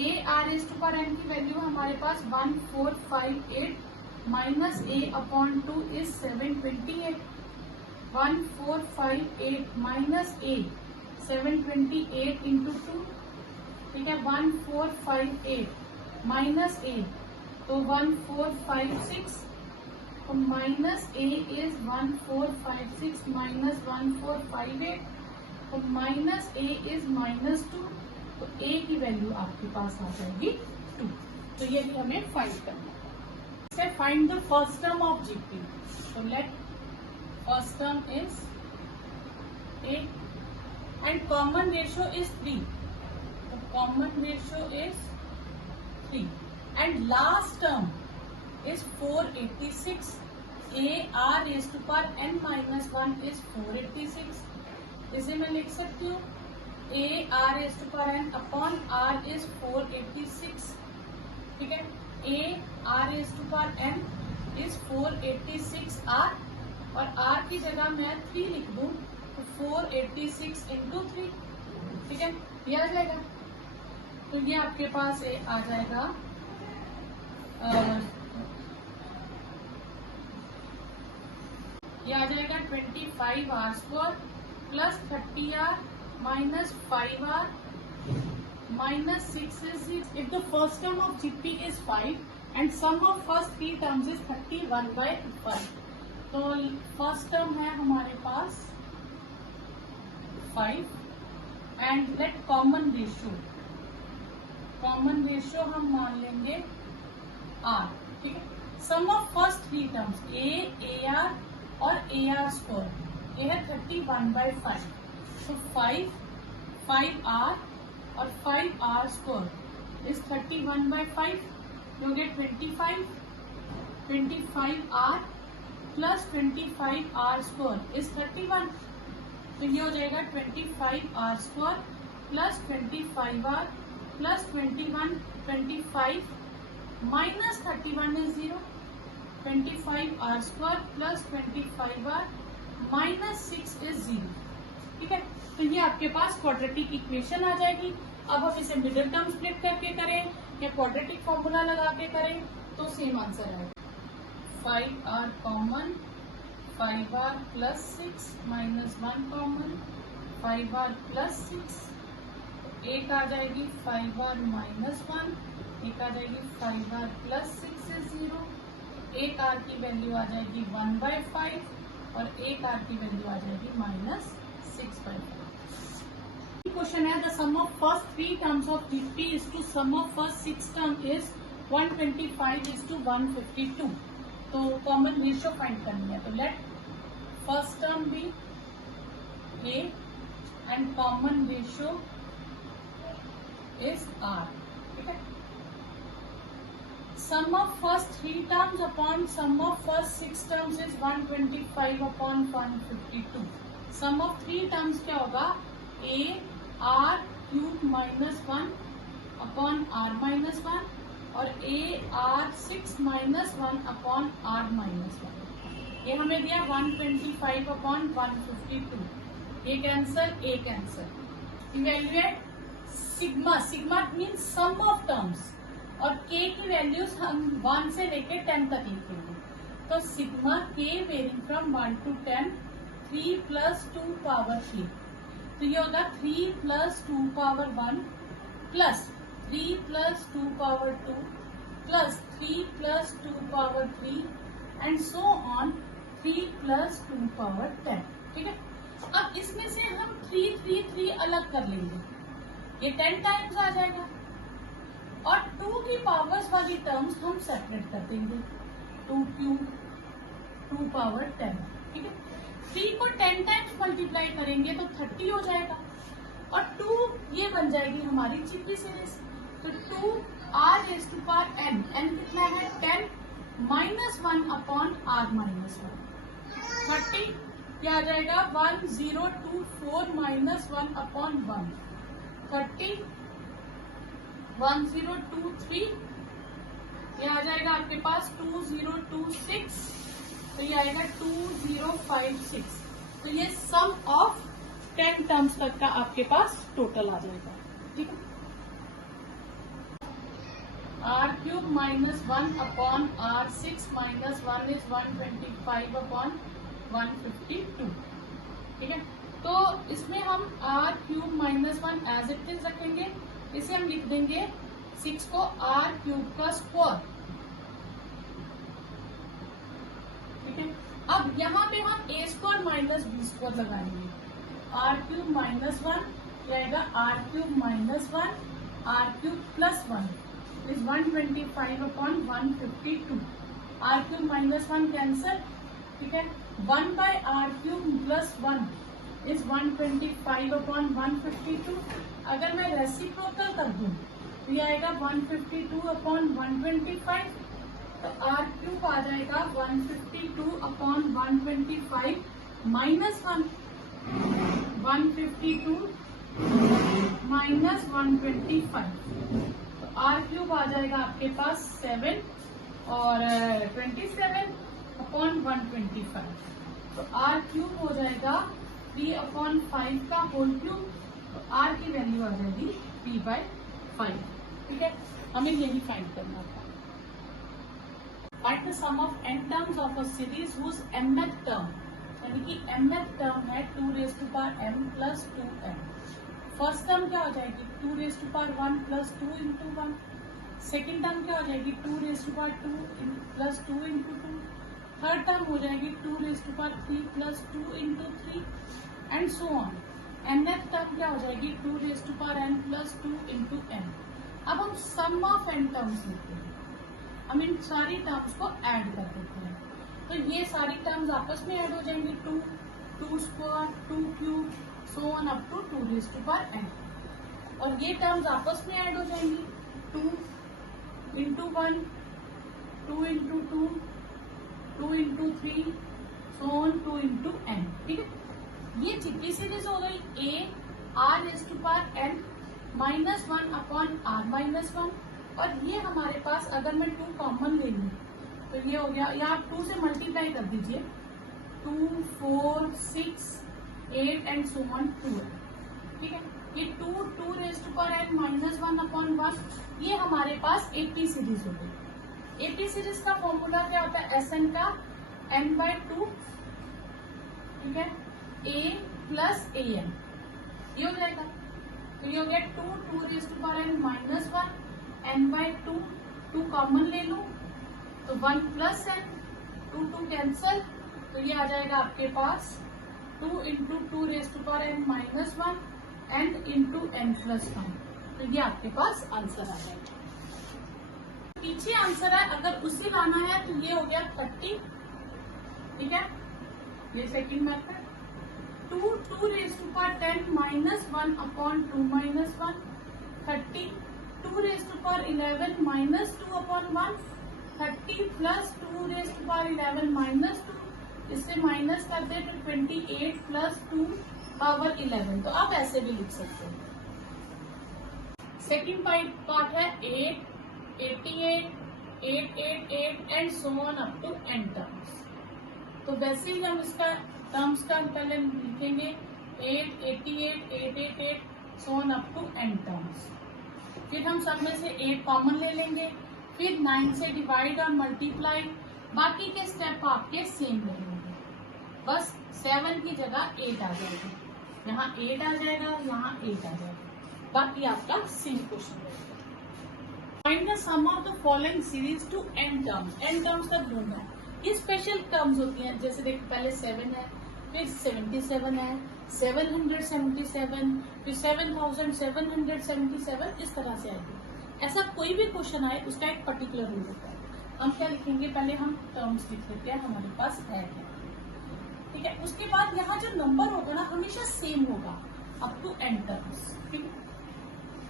a r raised to power n की वैल्यू हमारे पास 1458 minus a upon 2 is 728. 1458 minus a 728 into 2. ठीक है. 1458 minus a, तो 1456. तो minus a is 1456 minus 1458. तो minus a is -2. तो a की वैल्यू आपके पास आ जाएगी 2. तो ये भी हमें फाइंड करना है. Find the first term of GP. तो let first term is a and common ratio is 3. The common ratio is 3 and last term is 486. a r raised to power n minus 1 is 486. इसे मैं लिख सकती हूँ a r raised to power n upon r is 486. ठीक है. a r raised to power n is 486 r और r की जगह मैं 3 लिख दूं तो 486 into 3. ठीक है, ये आ जाएगा। तो ये आपके पास आ जाएगा ये आ जाएगा 25r² plus 30r minus 5r minus 6 is 6. If the first term of GP is 5 and sum of first three terms is 31/5. तो फर्स्ट टर्म है हमारे पास 5 एंड लेट कॉमन रेशियो हम मान लेंगे r, ठीक है। Sum of first three terms AR और AR², ये है 31/5। तो 5R और 5R² is 31/5, you get 25R plus 25R² is 31। तो ये हो जाएगा 25R² plus 25R plus 25 minus 31 is 0। 25R² plus 25R minus 6 is 0, ठीक है। तो ये आपके पास क्वाड्रेटिक इक्वेशन आ जाएगी। अब हम इसे मिडिल टर्म स्प्लिट करके करें या क्वाड्रेटिक फॉर्मूला लगा के करें तो सेम आंसर आएगा। 5R common, 5R plus 6 minus 1 common, 5R plus 6, एक आ जाएगी 5R माइनस 1, एक आ जाएगी 5R प्लस 6 इज 0, एक R की वैल्यू आ जाएगी 1/5 और एक R की वैल्यू आ जाएगी माइनस 6/5। क्वेश्चन है the sum of first three terms of GP is to sum of first six term is 125:152। तो कॉमन रेशियो फाइंड करनी है। तो let first term be A and common ratio is R, ठीक है। Sum of first three terms upon sum of first six terms is 125/152। Sum of three terms क्या होगा? AR³ minus 1 upon R minus 1 और AR6 minus 1 upon R minus 1। ये हमें दिया 125/152। ये cancer, a cancer. Evaluate sigma, sigma means sum of terms और के की वैल्यूज हम 1 से लेके 10 तक लिखेंगे। तो सिग्मा के वेरिंग फ्रॉम 1 to 10, 3 + 2 पावर 3। तो ये होगा 3 + 2 power 1 plus 3 + 2 power 2 plus 3 + 2 power 3 and so on 3 + 2 power 10, ठीक है। अब इसमें से हम 3, 3, 3 अलग कर लेंगे, ये 10 टाइम्स आ जाएगा और 2 की पावर्स वाली टर्म्स हम सेपरेट कर देंगे। 2³ 2 पावर 10, ठीक है। 3 को 10 टाइम्स मल्टीप्लाई करेंगे तो 30 हो जाएगा और 2 ये बन जाएगी हमारी जीपी सीरीज। तो 2R⁴n, n कितना है 10 माइनस 1 अपॉन R माइनस 1, 30 क्या आ जाएगा 1024 माइनस 1 अपॉन 1, 30 1023। ये आ जाएगा आपके पास 2026, तो ये आएगा 2056। तो ये सम ऑफ 10 टर्म्स तक का आपके पास टोटल आ जाएगा, ठीक है। R³ minus 1 upon R6 minus 1 is 125/152, ठीक है। तो इसमें हम R³ minus 1 as it is रखेंगे, इसे हम लिख देंगे 6 को R³ का स्क्वायर, ठीक है। अब यहाँ पे हम A² माइनस B² लगाएंगे। R³ माइनस 1 रहेगा R³ minus 1, R³ plus 1 is 125/152। R³ minus 1 cancel, ठीक है। 1/R³ plus 1 is 125/152। अगर मैं रेसिप्रोकल कर दूं तो ये आएगा 152/125। तो R³ आ जाएगा 152/125 माइनस 1, 152 माइनस 125। तो R³ आ जाएगा आपके पास 7 और 27/125। तो R³ हो जाएगा 3/5 का होल क्यूब तो r की वैल्यू आ जाएगी p/5। ठीक है, हमें यही फाइंड करना था। Find the sum of n terms of a series whose mth term, यानी कि mth टर्म है 2m plus 2n। First term क्या हो जाएगी 2 प्लस 2 इंटू 1। सेकेंड टर्म क्या हो जाएगी 2 प्लस 2 इंटू 2। थर्ड टर्म हो जाएगी 2 plus 2 into 3 and so on. nth term क्या हो जाएगी 2n प्लस 2 इंटू n। अब हम सम ऑफ n टर्म्स लेते हैं, हम इन सारी टर्म्स को ऐड कर देते हैं। तो ये सारी टर्म्स आपस में ऐड हो जाएंगी 2 square 2 cube so on up to 2n। और ये टर्म्स आपस में ऐड हो जाएंगी 2 into 1, 2 into 2, 2 into 3 so on 2 into n। ठीक है, ये जितनी सीरीज हो गई a r⁻n -1 अपॉन r-1। और ये हमारे पास अगर मैं 2 कॉमन ले लूँ तो ये हो गया, या आप 2 से मल्टीप्लाई कर दीजिए 2, 4, 6, 8 एंड सो ऑन 2। ठीक है, ये 2n -1 अपॉन 1 ये हमारे पास AP सीरीज हो गई। AP सीरीज का फॉर्मूला क्या होता है SN का n/2। ठीक है, A प्लस AN ये हो जाएगा। तो ये हो गया 2n -1 n/2। 2 कॉमन ले लूं तो 1 प्लस n, 2 कैंसल, तो ये आ जाएगा आपके पास 2 into 2n -1 and into n+1। तो ये आपके पास आंसर आ जाएगा। पीछे आंसर है, अगर उसे लाना है तो ये हो गया 30। ठीक है, ये second method 2n -1 upon 2 -1 30, 2n -2 upon 1 30 plus 2n -2, इससे माइनस कर दे तो 28 प्लस 2 पावर 11। तो आप ऐसे भी लिख सकते हैं। सेकेंड पार्ट है 8, 88, 888 and so on up to n terms. तो वैसे ही हम इसका टर्म्स का पहले लिखेंगे 8, 88, 888 so on up to n terms. फिर हम सब में से 8 कॉमन ले लेंगे, फिर 9 से डिवाइड और मल्टीप्लाई। बाकी के स्टेप आपके सेम रहेंगे, बस 7 की जगह 8 आ जाएगा, यहाँ 8 आ जाएगा, यहाँ 8 आ जाएगा। बाकी आपका सेम क्वेश्चन रहेगा। Find the sum of the following series to n terms. n terms का ढूंढना है। ये स्पेशल टर्म्स होती हैं, जैसे देखो पहले 7 है, फिर 77 है, 777, फिर 7777, इस तरह से आएगी। ऐसा कोई भी क्वेश्चन आए उसका एक पर्टिकुलर रूल होता है। हम क्या लिखेंगे, पहले हम टर्म्स लिख लेते हैं, हमारे पास है। ठीक है, उसके बाद यहाँ जो नंबर होगा ना हमेशा सेम होगा अप टू n टर्म्स। ठीक है,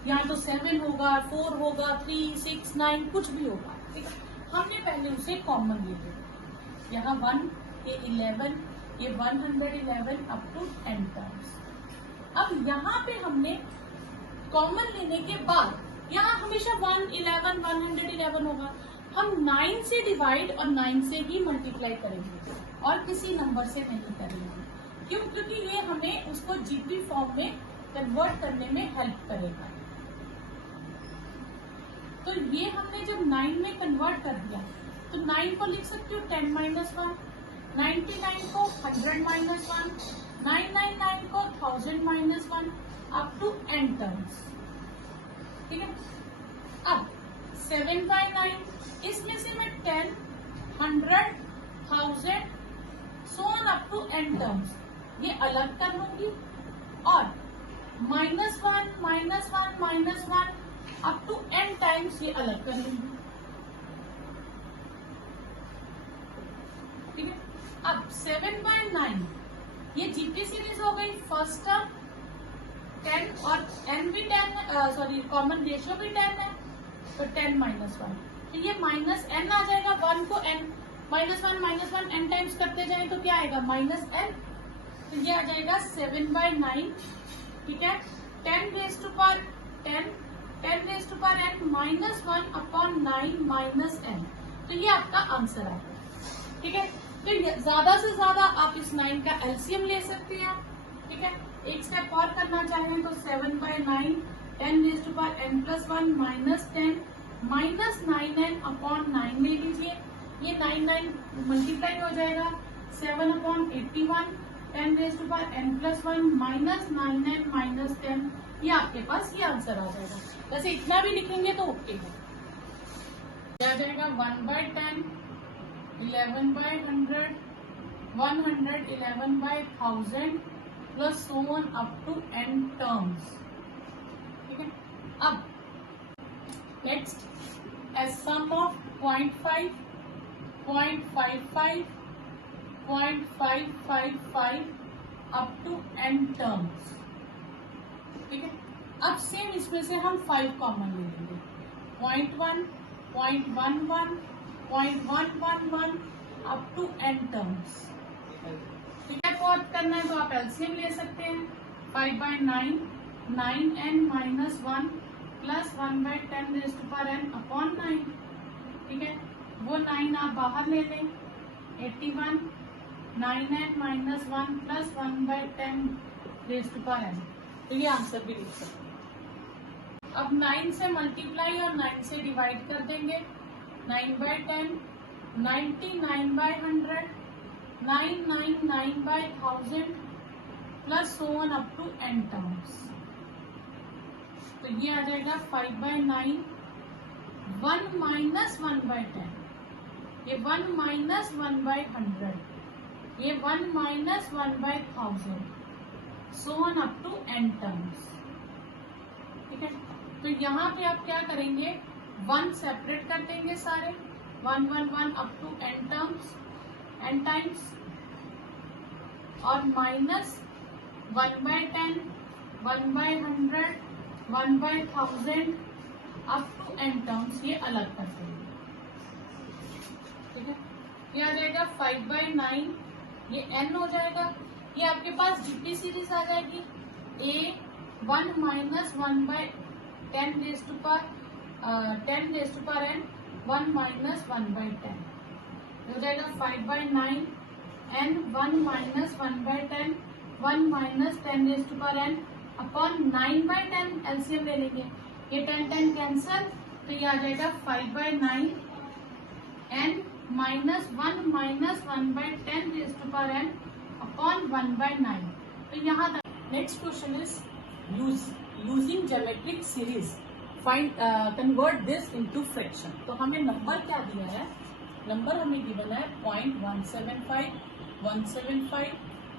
यहाँ तो 7 होगा, 4 होगा, 3, 6, 9 कुछ भी होगा। ठीक है, हमने पहले उसे कॉमन ले लिया। यहाँ 1, ये 11, ये 111 अप टू n टर्म्स। अब यहाँ पे हमने कॉमन लेने के बाद यहाँ हमेशा 111, 111 होगा। हम 9 से डिवाइड और 9 से ही मल्टीप्लाई करेंगे और किसी नंबर से नहीं करेंगे। क्यों? क्योंकि ये हमें उसको जीपी फॉर्म में कन्वर्ट करने में हेल्प करेगा। तो ये हमने जब 9 में कन्वर्ट कर दिया तो 9 को लिख सकती हूँ 10 -1, 99 को 100 -1, 999 को 1000 -1 अप टू n टर्म्स। ठीक है, अब 7/9 इसमें से मैं 10, 100, 1000 so on up to n terms ये अलग कर लूंगी और -1, -1, -1 अप टू n टाइम्स ये अलग कर लूंगी। ठीक है, अब 7/9 ये जीपी सीरीज हो गई। फर्स्ट टर्म 10 और n भी 10, सॉरी कॉमन रेशियो भी 10 है, तो 10 -1 तो ये -n आ जाएगा। 1 को n -1 n टाइम्स करते जाए तो क्या आएगा -n, तो ये आ जाएगा 7/9। ठीक है, 10 raised to power 10 raised to power n -1 upon 9 -n, तो ये आपका आंसर आएगा। ठीक है, फिर ज्यादा से ज्यादा आप इस 9 का एलसीएम ले सकते हैं। ठीक है, एक स्टेप और करना चाहें तो 7/9 10⁻n+1 -10 -9n अपॉन 9 ले लीजिए, ये 9 मल्टीप्लाई हो जाएगा 7/81 10⁻n+1 -9n -10, ये आपके पास ये आंसर आ जाएगा। वैसे इतना भी लिखेंगे तो ओके है, आ जाएगा 1/10 11/100 111/1000 plus so on up to n terms. ठीक है, अब next as sum of 0.5 0.55 0.555 up to n terms. ठीक है, अब सेम इसमें से हम 5 कॉमन ले लेंगे, 0.1 0.11 0.111 अप टू n टर्म्स। ठीक है, फोर्थ करना है तो आप एलसीएम ले सकते हैं, 5/9 9n-1 प्लस 1/10⁻n अपॉन 9। ठीक है, वो 9 आप बाहर ले लें, 81 9n-1 प्लस 1/10⁻n, तो ये आंसर भी लिख सकते हैं। अब 9 से मल्टीप्लाई और 9 से डिवाइड कर देंगे, 9/10 99/100 999/1000 plus so on up to n terms. तो ये आ जाएगा 5/9 1 माइनस 1/10, ये 1 माइनस 1/100, ये 1 minus 1/1000 so on up to n terms. ठीक है, तो यहाँ पे आप क्या करेंगे, 1 सेपरेट कर देंगे सारे, 1 1 1 up to n terms n times, और minus 1/10 1/100 1/1000 up to n terms, ये अलग कर देंगे। ठीक है, ये आ जाएगा 5/9, ये n हो जाएगा, ये आपके पास जीपी सीरीज आ जाएगी, a 1 माइनस 1/10⁻n 1 माइनस 1/10 हो जाएगा 5/9 n 1 minus 1/10 1 minus 10⁻n upon 9/10, LCM ले लेंगे, ये 10 कैंसल, तो ये आ जाएगा 5/9 n minus 1 minus 1/10⁻n upon 1/9। तो यहाँ तक। Next question is using geometric series find convert this into fraction. तो हमें नंबर क्या दिया है, नंबर हमें गिवन है 0.175 175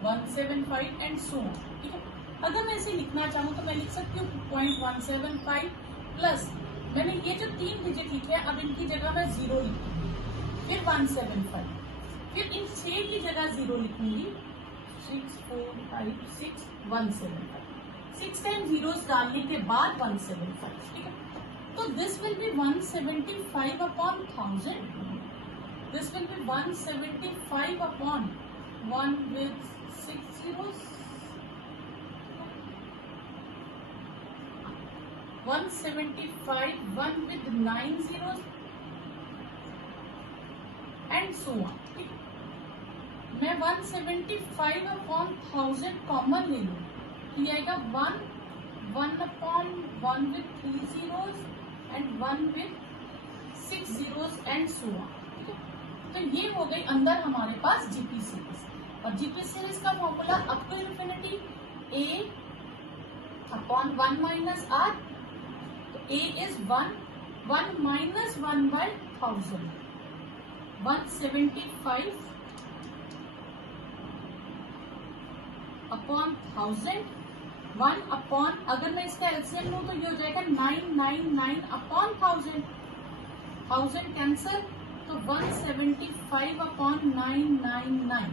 175 एंड सो ऑन। ठीक है, अगर मैं इसे लिखना चाहूँ तो मैं लिख सकती हूँ 0.175 प्लस मैंने ये जो 3 डिजिट लिखे हैं, अब इनकी जगह मैं 0 लिखूंगी, फिर 175, फिर इन 6 की जगह 0 लिखूंगी, 6 4 5 6 175, 6 टाइम जीरोस डालने के बाद 175। ठीक है, तो this will B 175 upon 1000, this will be 175 upon 1 with 6 zeros, 175 1 with 9 zeros and so on। मैं 175 upon 1000 कॉमन ले लूँ, तो ये आएगा 1 upon 1 with 3 zeros and 1 with 6 zeros and so on। तो ये हो गई अंदर हमारे पास जीपी सीरीज, और जीपी सीरीज का formula up to infinity a upon 1 minus r, तो a is 1 minus 1/1000 175 upon 1000 1 upon, अगर मैं इसका एलसीएम लूं तो ये हो जाएगा 999 अपॉन 1000 कैंसल, तो 175 अपॉन 999।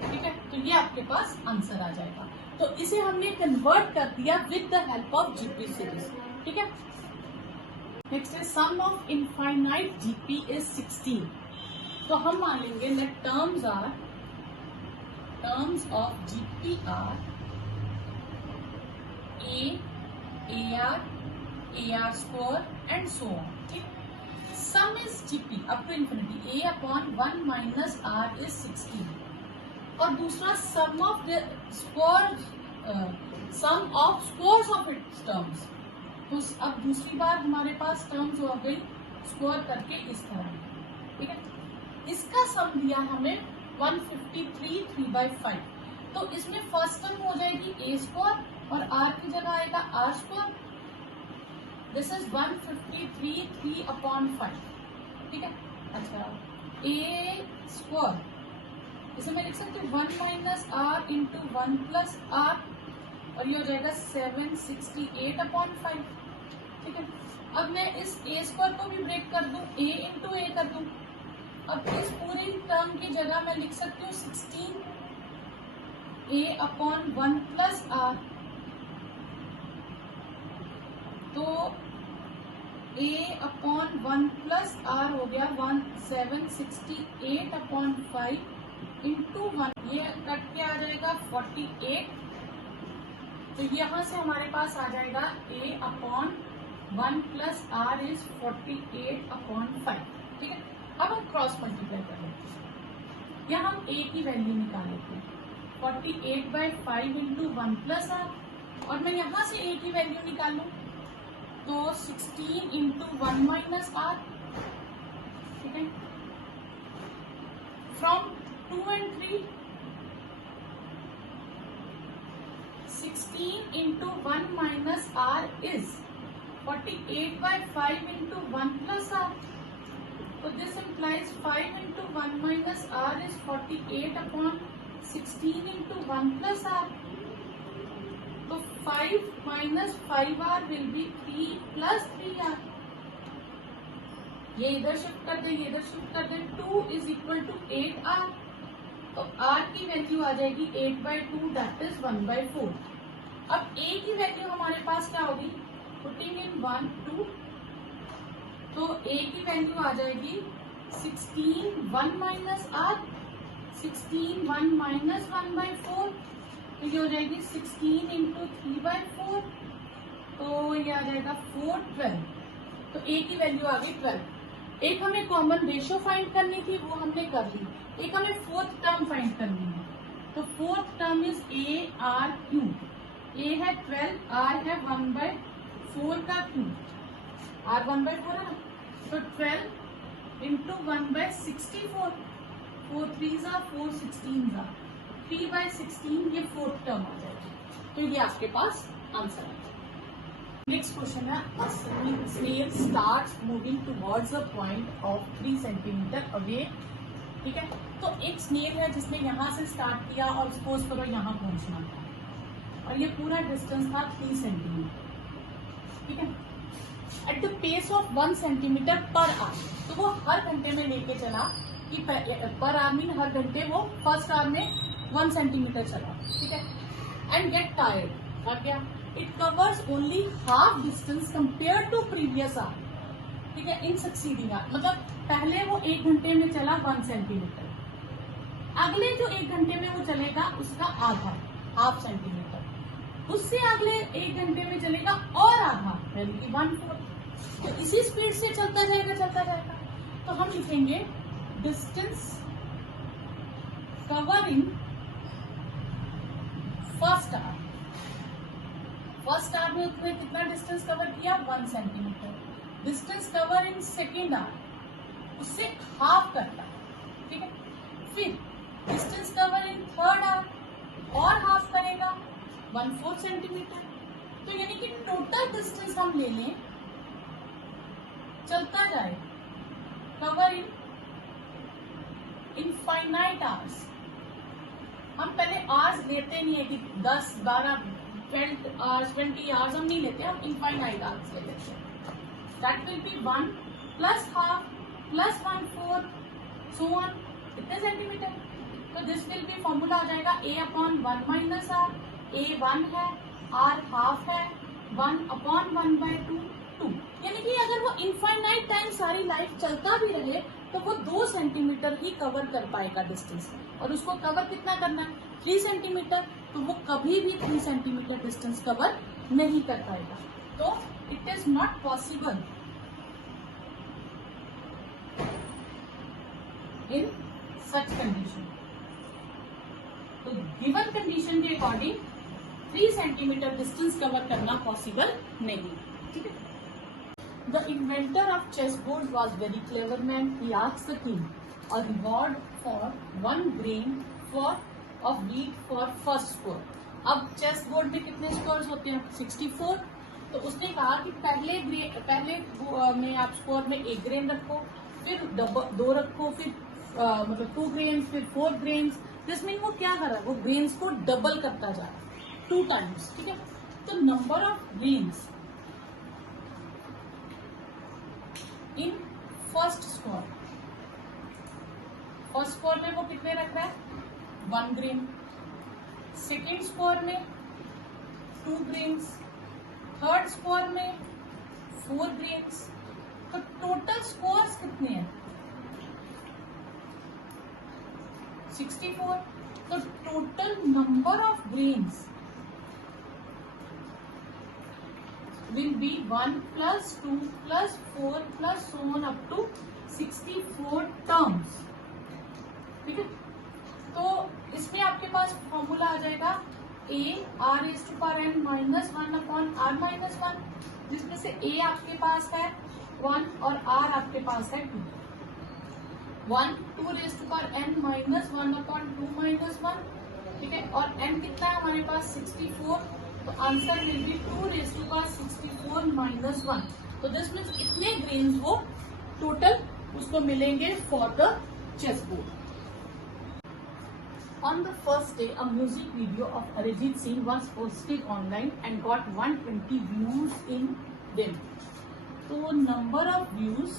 ठीक है, तो ये आपके पास आंसर आ जाएगा। तो इसे हमने कन्वर्ट कर दिया with the help of GP series. ठीक है, नेक्स्ट है sum of infinite GP is 16। तो हम मान लेंगे that terms of GP are AR square and so on। ठीक, sum is GP up to infinity a upon 1 minus r is 16, और दूसरा sum of squares of its terms. तो अब दूसरी बार हमारे पास टर्म्स हो गई स्क्वायर करके इस तरह, ठीक है। इसका सम दिया हमें 153 3/5। तो इसमें फर्स्ट टर्म हो जाएगी a स्क्वायर और r की जगह आएगा r स्क्वायर। दिस इज 153 3/5, ठीक है। अच्छा, a स्क्वायर इसे मैं लिख सकती हूँ 1 minus R into 1 plus R, और ये हो जाएगा 768/5, ठीक है। अब मैं इस a स्क्वायर को भी ब्रेक कर दूं, a इंटू a कर दूं। अब इस पूरी टर्म की जगह मैं लिख सकती हूँ 16a/1 प्लस आर। तो a/1 प्लस आर हो गया 768/5 इंटू 1, ये कट के आ जाएगा 48। तो यहाँ से हमारे पास आ जाएगा a/1 प्लस आर इज 48/5, ठीक है। अब हम क्रॉस मल्टीप्लाई कर लेते हैं। यहाँ हम a की वैल्यू निकाल लेते हैं 48/5 इंटू 1 प्लस आर, और मैं यहाँ से a की वैल्यू निकालू तो 16 इंटू 1 माइनस आर, ठीक है। From 2 and 3, 16 into 1 minus r is 48/5 into 1 plus r. So this implies 5 into 1 minus r is 48/16 into 1 plus r. So 5 minus 5r will be 3 plus 3r. ये इधर shift कर दें, ये इधर शिफ्ट कर दें। 2 is equal to 8r. तो r की वैल्यू आ जाएगी 8/2, दैट इज 1/4। अब a की वैल्यू हमारे पास क्या होगी, पुटिंग इन 1 2, तो a की वैल्यू आ जाएगी 16 1 माइनस r, 16 1 माइनस 1/4, तो ये हो जाएगी 16 इंटू 3/4, तो ये आ जाएगा 4 12। तो a की वैल्यू आ गई 12। एक हमें कॉमन रेशियो फाइंड करनी थी, वो हमने कर ली। एक हमें फोर्थ टर्म फाइंड करनी है, तो fourth term is a/r³। a है 12, r है 1/4 का क्यूब, r 1/4 है ना, तो 12 into 1/64, 4 3s are 4 16s are 3/16, ये फोर्थ टर्म आ जाएगी। तो ये आपके पास आंसर है। नेक्स्ट क्वेश्चन है, snail starts moving towards a point of 3 centimetre away, ठीक है। तो एक स्नेल है जिसने यहाँ से स्टार्ट किया और सपोज करो यहाँ पहुंचना था, और ये पूरा डिस्टेंस था 3 सेंटीमीटर, ठीक है। At the pace of 1 centimetre per hour, तो वो हर घंटे में लेके चला कि पर आवर मीन हर घंटे वो फर्स्ट आवर में 1 सेंटीमीटर चला, ठीक है। एंड गेट टायर्ड, थक गया। It covers only half distance compare to previous hour, ठीक है, इन सक्सीडिंग आवर। मतलब पहले वो 1 घंटे में चला 1 सेंटीमीटर, अगले जो 1 घंटे में वो चलेगा उसका आधा, हाफ सेंटीमीटर, उससे अगले 1 घंटे में चलेगा और आधा, यानी कि 1/4। तो इसी स्पीड से चलता जाएगा। तो हम लिखेंगे distance covering first hour. First hour में उसने कितना डिस्टेंस कवर किया, 1 centimetre. Distance cover in second hour, उससे हाफ करता, ठीक है। फिर distance cover in third hour और हाफ करेगा, 1/4 सेंटीमीटर। तो यानी कि टोटल डिस्टेंस हम ले लें, चलता जाए, कवर इन इनफाइनाइट आवर्स। हम पहले आवर्स लेते नहीं है कि 10 12 12 आवर्स 20 आवर्स हम नहीं लेते, हम इनफाइनाइट आवर्स ले लेते हैं। That will be 1 plus half plus 1/4 so on, इतने सेंटीमीटर। तो दिस विल बी फॉर्मूला आ जाएगा a/1 माइनस आर, a 1 है, r हाफ है, 1/1/2 2। यानी कि अगर वो इनफाइनाइट टाइम सारी लाइफ चलता भी रहे तो वो 2 सेंटीमीटर ही कवर कर पाएगा डिस्टेंस, और उसको कवर कितना करना है, 3 सेंटीमीटर। तो वो कभी भी 3 सेंटीमीटर डिस्टेंस कवर नहीं कर पाएगा। तो it is not possible in such condition. Given condition के अकॉर्डिंग 3 सेंटीमीटर डिस्टेंस कवर करना पॉसिबल नहीं। ठीक है। The inventor of chess board was very clever man. He asked the king a reward for 1 grain for of wheat for first score. अब chess board में कितने scores होते हैं? 64। तो उसने कहा कि पहले में आप स्कोर में 1 ग्रेन रखो, फिर 2 रखो, फिर मतलब 2 ग्रेन्स, फिर 4 ग्रेन्स। दिस मीन वो क्या कर रहा है? वो ग्रेन्स को डबल करता जा रहा है 2 टाइम्स। ठीक है। तो number of grains in first score में वो कितने रख रहा है? 1 ग्रेन। सेकेंड स्कोर में 2 ग्रेन्स, थर्ड स्कोर में 4 ग्रेन्स। तो टोटल स्कोर्स कितने हैं? 64। तो total number of grains will be 1 plus 2 plus 4 plus so on up to 64 terms। ठीक है। तो इसमें आपके पास फॉर्मूला आ जाएगा a r⁻n minus 1 upon r minus 1, जिसमें से a आपके पास है 1 और r आपके पास है 2। 1 2⁻n माइनस 1 अपॉन 2 माइनस 1। ठीक है। और n कितना है हमारे पास? 64। तो आंसर विल बी 2⁻64 माइनस 1। तो दिस मीन्स इतने ग्रेन्स वो टोटल उसको मिलेंगे for the chess board. On the first day, a music video of Arithmetic Singh was posted online and got 120 views in them. तो number of views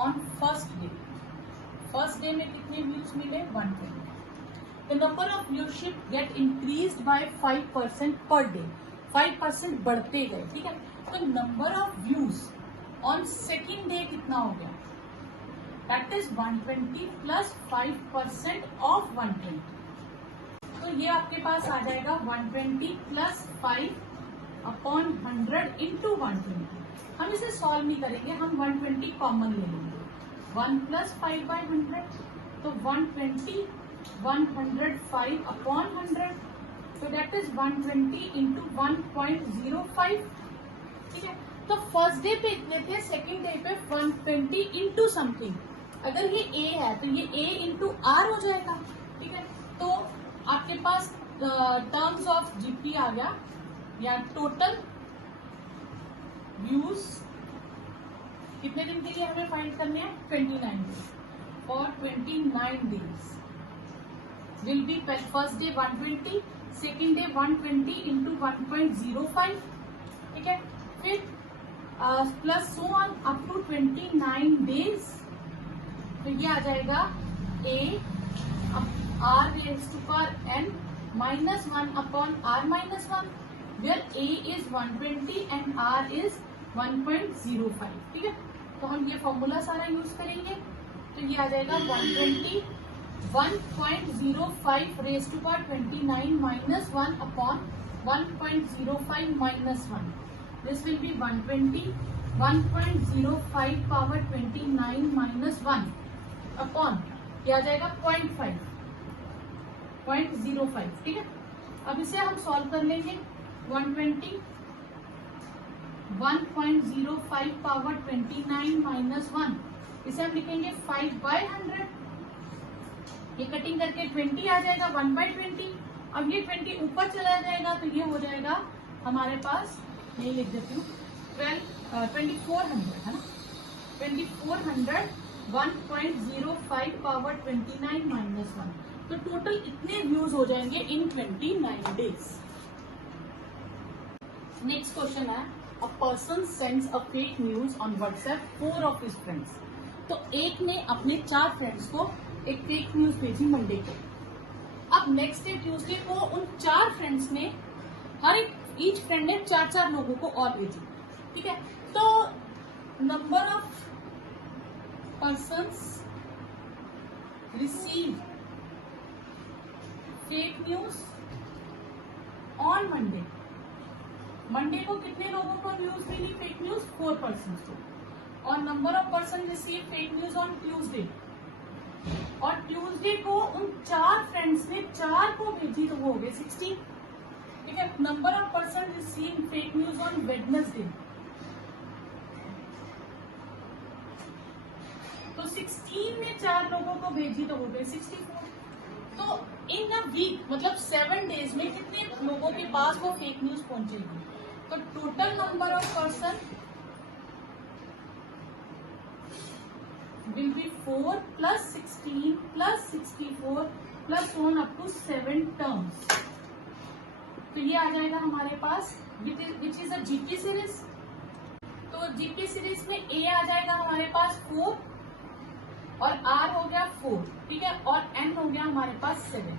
on first day में कितने views मिले? 120। The number of viewership get increased by 5% per day। 5% बढ़ते गए। ठीक है। तो number of views on second day कितना हो गया? That is 120 plus 5% of 120। तो ये आपके पास आ जाएगा 120 plus 5 upon 100 into 120। हम इसे सॉल्व नहीं करेंगे, हम 120 कॉमन ले लेंगे। 1 plus 5 by 100, तो 120 105 upon 100, so that is 120 into 1.05। ठीक है। तो फर्स्ट डे पे इतने थे, सेकेंड डे पे 120 इंटू समथिंग। अगर ये a है तो ये a इंटू r हो जाएगा। ठीक है। तो आपके पास टर्म्स ऑफ जीपी आ गया, या टोटल व्यूज कितने दिन के लिए हमें फाइंड करने हैं? 29 days. For 29 days will be first day 120, second day 120 into 1.05। ठीक है। फिर plus so on up to 29 days. तो ये आ जाएगा a r⁻n minus 1 upon r minus 1, where a is 120 and r is 1.05। ठीक है। तो हम ये फॉर्मूला सारा यूज करेंगे। तो ये आ जाएगा 120 1.05 raise to power 29 minus 1 upon 1.05 minus 1। This will be 120 1.05 power 29 minus 1 upon ये आ जाएगा 0.05। ठीक है। अब इसे हम सॉल्व कर लेंगे। 120 1.05 पावर 29 माइनस 1, इसे हम लिखेंगे 5/100। ये कटिंग करके 20 आ जाएगा 1/20। अब ये 20 ऊपर चला जाएगा तो ये हो जाएगा हमारे पास, ये लिख देती हूँ 2400 है ना। 2400 1.05 पावर 29 माइनस 1। तो टोटल इतने व्यूज हो जाएंगे इन 29 डेज। नेक्स्ट क्वेश्चन है, a person sends a fake news on WhatsApp 4 of his friends. तो एक ने अपने 4 फ्रेंड्स को एक फेक न्यूज भेजी मंडे को। अब नेक्स्ट डे ट्यूसडे को उन 4 फ्रेंड्स ने हर ईच फ्रेंड ने 4 लोगों को और भेजी। ठीक है। तो number of persons receive fake news on Monday. Monday को कितने लोगों को न्यूज मिली फेक न्यूज? 4 पर्सन को। और number of person receive fake news on Tuesday. और 4 फ्रेंड्स ने 4 को भेजी तो वो हो गए 16। ठीक है, number of person receive fake news on Wednesday, तो 16 ने 4 लोगों को भेजी तो हो गए 64। तो इन अ वीक मतलब 7 डेज में कितने लोगों के पास वो फेक न्यूज पहुंचेगी? तो total number of person will be 4 plus 16 plus 64 plus 1 up to 7 terms। तो ये आ जाएगा हमारे पास which is a GP series. तो जीपी सीरीज में ए आ जाएगा हमारे पास 4 और आर हो गया 4, ठीक है, और एन हो गया हमारे पास 7।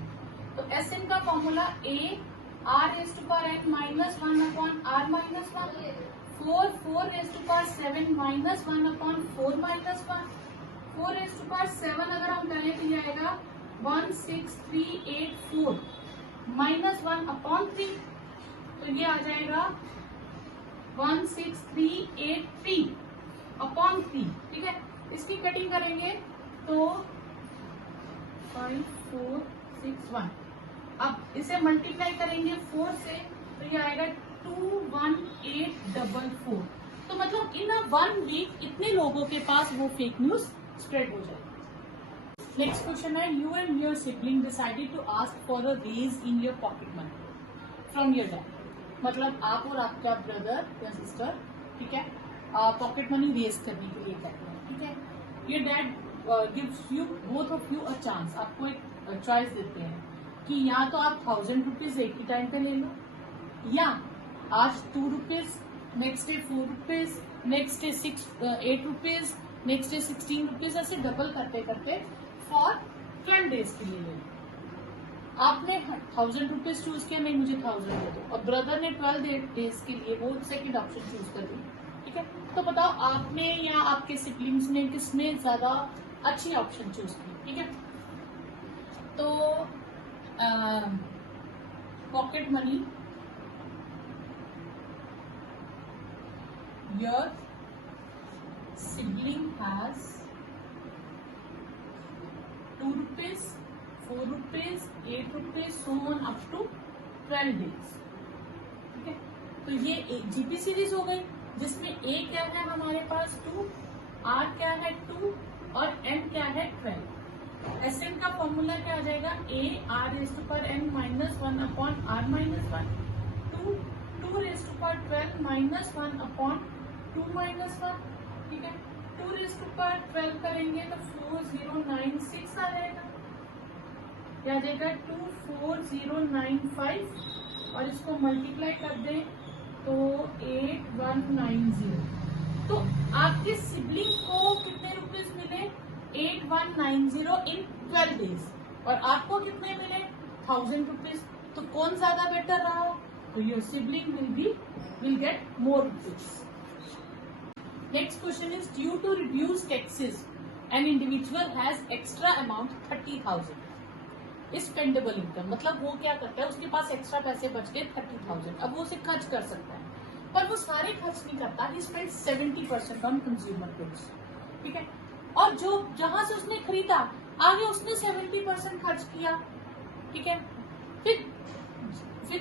तो एस एन का formula A R raise to power N minus 1 upon R minus 1, 4 raise to power 7 minus 1 upon 4 minus 1, 4 raise to power 7 अगर हम करें तो ये आएगा 16384 माइनस 1 अपॉन 3, तो ये आ जाएगा 16383 अपॉन 3। ठीक है, इसकी कटिंग करेंगे तो 5461। अब इसे मल्टीप्लाई करेंगे 4 से तो ये आएगा 21844। तो मतलब इन अ 1 वीक इतने लोगों के पास वो फेक न्यूज स्प्रेड हो जाएगी। नेक्स्ट क्वेश्चन है, you and your sibling decided to ask for a raise in your pocket money from your dad. मतलब आप और आपका ब्रदर या सिस्टर, ठीक है, पॉकेट मनी रेज करने के लिए कहते हैं। ठीक है, your dad gives you both of you a chance, आपको एक चॉइस देते हैं कि या तो आप 1000 रुपीज एक ही टाइम पे ले लो, या आज 2 rupees, next day 4 rupees, next day 8 rupees, next day 16 rupees, ऐसे डबल करते करते फॉर 12 डेज के लिए ले लो। आपने 1000 रुपीज चूज किया, नहीं मुझे 1000 दे दो, और ब्रदर ने 12 डेज के लिए वो सेकंड ऑप्शन चूज कर दी। ठीक है, तो बताओ आपने या आपके सिबलिंग्स ने किसने ज्यादा अच्छी ऑप्शन चूज की? ठीक है, तो pocket money your sibling has 2 rupees, 4 rupees, 8 rupees, so on up to 12 days। ठीक है, तो ये एक जीपी सीरीज हो गई जिसमें ए क्या है हमारे पास 2, आर क्या है 2 और एन क्या है 12। एस एन का फॉर्मूला क्या आ जाएगा? A R raise to power N minus 1 upon R minus 1, 2 raise to power 12 minus 1 upon 2 minus 1। ठीक है, 2 रेज टू पावर 12 करेंगे तो 4096 आ जाएगा, या आ जाएगा 24095 और इसको मल्टीप्लाई कर दें तो 8190। तो आपके सिबलिंग को कितने रुपीज मिले? 8190 इन 12 डेज, और आपको कितने मिले? 1000 रुपीज। तो कौन ज्यादा बेटर रहा? तो your sibling will get more rupees. Next question is, due to reduced taxes, an individual has extra amount 30,000 is spendable income। मतलब वो क्या करता है, उसके पास एक्स्ट्रा पैसे बच गए 30,000, अब वो उसे खर्च कर सकता है, पर वो सारे खर्च नहीं करता। He spends 70% on consumer goods। ठीक है, और जो जहां से उसने खरीदा आगे उसने 70% खर्च किया। ठीक है, फिर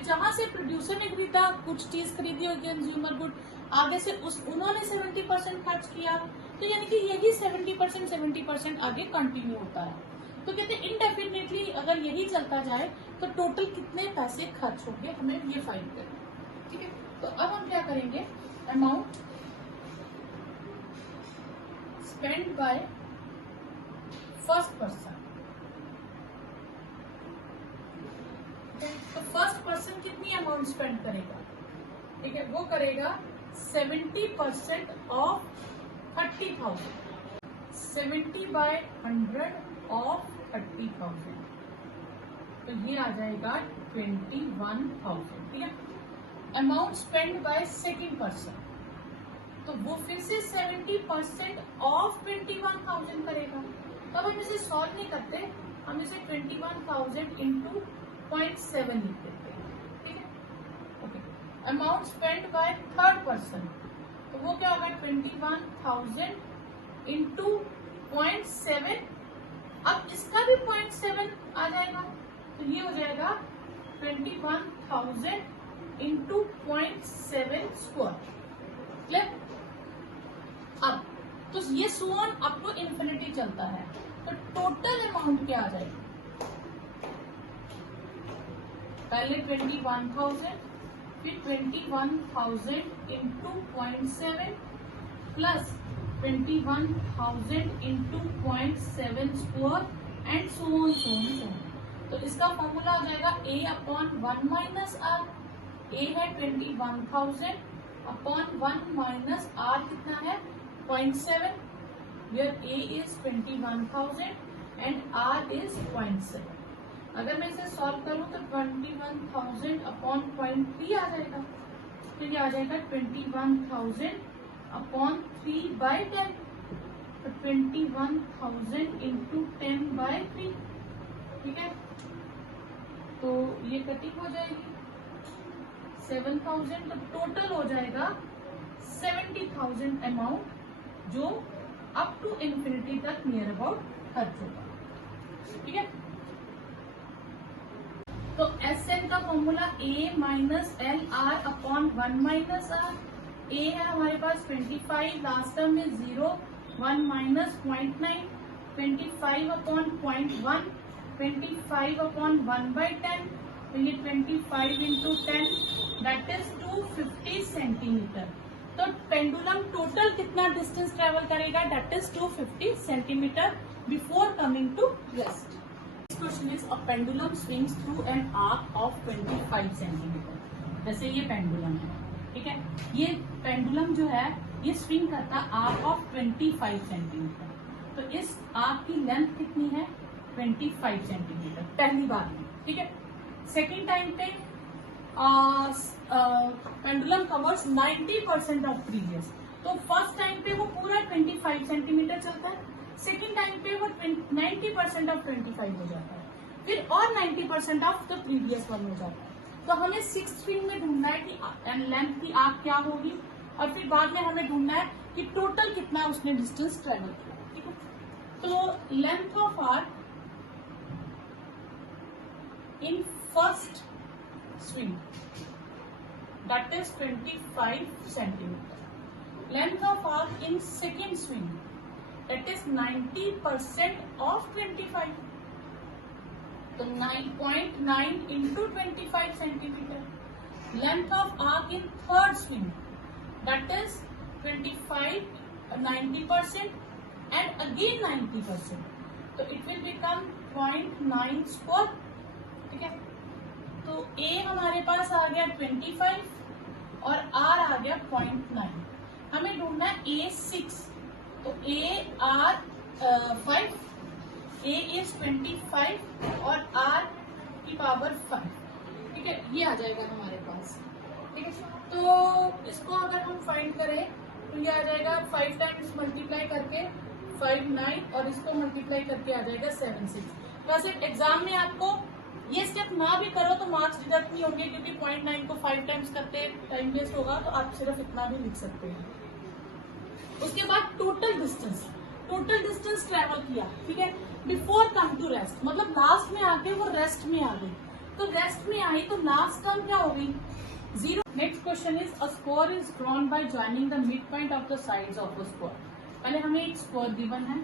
जहां से प्रोड्यूसर ने खरीदा, कुछ चीज खरीदी होगी कंज्यूमर गुड, आगे से उन्होंने 70% खर्च किया, तो यानी कि यही 70% आगे कंटिन्यू होता है। तो कहते हैं इनडेफिनेटली अगर यही चलता जाए तो टोटल कितने पैसे खर्च होंगे, हमें ये फाइंड करना। ठीक है, तो अब हम क्या करेंगे, amount spend by first person. तो फर्स्ट पर्सन कितनी अमाउंट स्पेंड करेगा? ठीक है, वो करेगा 70% ऑफ 30,000, 70 बाय 100 ऑफ 30,000, तो ये आ जाएगा 21,000। ठीक है, amount spend by second person, तो वो फिर से 70% ऑफ 21,000 करेगा। तो अब हम इसे सॉल्व नहीं करते, हम इसे 21,000 इंटू 0.7 लिख देते हैं। ठीक है, okay. Amount spend by third person, तो वो क्या होगा 21,000 इंटू 0.7 अब इसका भी 0.7 आ जाएगा, तो ये हो जाएगा 21,000 इंटू 0.7 स्क्वायर। क्लियर? अब तो ये सोन अप टू इंफिनिटी चलता है, तो टोटल अमाउंट क्या आ जाएगी? पहले 21,000, फिर 21,000 into 0.7 plus 21,000 into 0.7 square and so on so on so on. तो इसका फॉर्मूला हो जाएगा a upon 1 minus R. a है 21,000 अपॉन 1 माइनस r कितना है 0.7, where a is 21,000 and r is 0.7। अगर मैं इसे सॉल्व करूं तो 21,000 अपॉन 0.3 आ जाएगा, तो ये आ जाएगा 21,000 अपॉन 3/10, तो 21,000 इंटू 10/3। ठीक है, तो ये कटिंग हो जाएगी 7,000, तो टोटल हो जाएगा 70,000 अमाउंट जो अप टू इंफिनिटी तक नियर अबाउट खर्च होगा। ठीक है, तो एस एन का formula a minus L R upon 1 minus R. a है हमारे पास 25, लास्ट टर्म में 0, 1 माइनस 0.9, 25 अपॉन 0.1, 25 अपॉन 1/10, तो ये 25 इंटू 10 दैट इज 250 सेंटीमीटर। तो पेंडुलम टोटल कितना डिस्टेंस ट्रेवल करेगा? That is 250 centimetre before coming to rest. Question is a pendulum swings through an arc of 25 centimetre. जैसे ये पेंडुलम है, ठीक है, ये पेंडुलम जो है ये स्विंग करता है आर्क ऑफ 25 सेंटीमीटर। तो इस आर्क की लेंथ कितनी है? 25 सेंटीमीटर पहली बार में। ठीक है, सेकेंड टाइम पे पेंडुलम कवर्स 90% ऑफ प्रीवियस। तो फर्स्ट टाइम पे वो पूरा 25 सेंटीमीटर चलता है, सेकेंड टाइम पे वो 90% ऑफ 25 हो जाता है, फिर और 90% ऑफ द प्रीवियस वन हो जाता है। तो हमें सिक्स्थ स्विंग में ढूंढना है कि लेंथ की आर्क क्या होगी, और फिर बाद में हमें ढूंढना है कि टोटल कितना उसने डिस्टेंस ट्रेवल किया। ठीक है, तो length of arc in first swing that is 25 centimetre. Length of arc in second swing that is 90% of 25, तो 9.9 into 25 centimeter. Length of arc in third swing that is 25, 90% and again 90%, तो it will become 0.9 square. ठीक है, तो A हमारे पास आ गया 25 और R आ गया 0.9। हमें ढूंढना है A6, तो AR 5, A is 25 और R की पावर 5। ठीक है, ये आ जाएगा हमारे पास। ठीक है, तो इसको अगर हम फाइंड करें तो ये आ जाएगा 5 टाइम्स मल्टीप्लाई करके 5 9 और इसको मल्टीप्लाई करके आ जाएगा 7 6। वैसे एग्जाम में आपको ये स्टेप ना भी करो तो मार्क्स डिडक्ट नहीं होंगे, क्योंकि 0.9 को 5 टाइम्स करते टाइम वेस्ट होगा, तो आप सिर्फ इतना भी लिख सकते हैं। उसके बाद टोटल डिस्टेंस ट्रेवल किया। ठीक है, बिफोर कम टू रेस्ट, मतलब लास्ट में आके वो रेस्ट में आ गई, तो रेस्ट में आई तो लास्ट टर्म क्या हो गई? 0। Next question is a square is drawn by joining the mid point of the sides of a square. पहले हमें एक स्क्वायर गिवन है,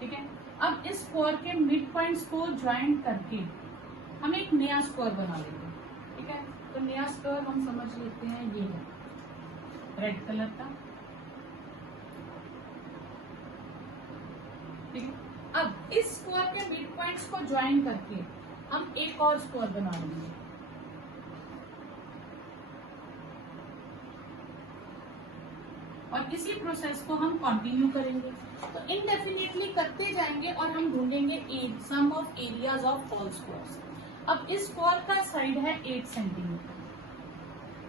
ठीक है, अब इस स्क्वायर के मिड पॉइंट्स को ज्वाइन करके हम एक नया स्क्वायर बना लेंगे। ठीक है, तो नया स्क्वायर हम समझ लेते हैं, ये है रेड कलर का। ठीक है, अब इस स्क्वायर के मिड पॉइंट्स को ज्वाइन करके हम एक और स्क्वायर बना लेंगे। और इसी प्रोसेस को हम कंटिन्यू करेंगे, तो इनडेफिनेटली करते जाएंगे और हम ढूंढेंगे sum of areas of all squares. अब इस स्क्वायर का साइड है 8 सेंटीमीटर।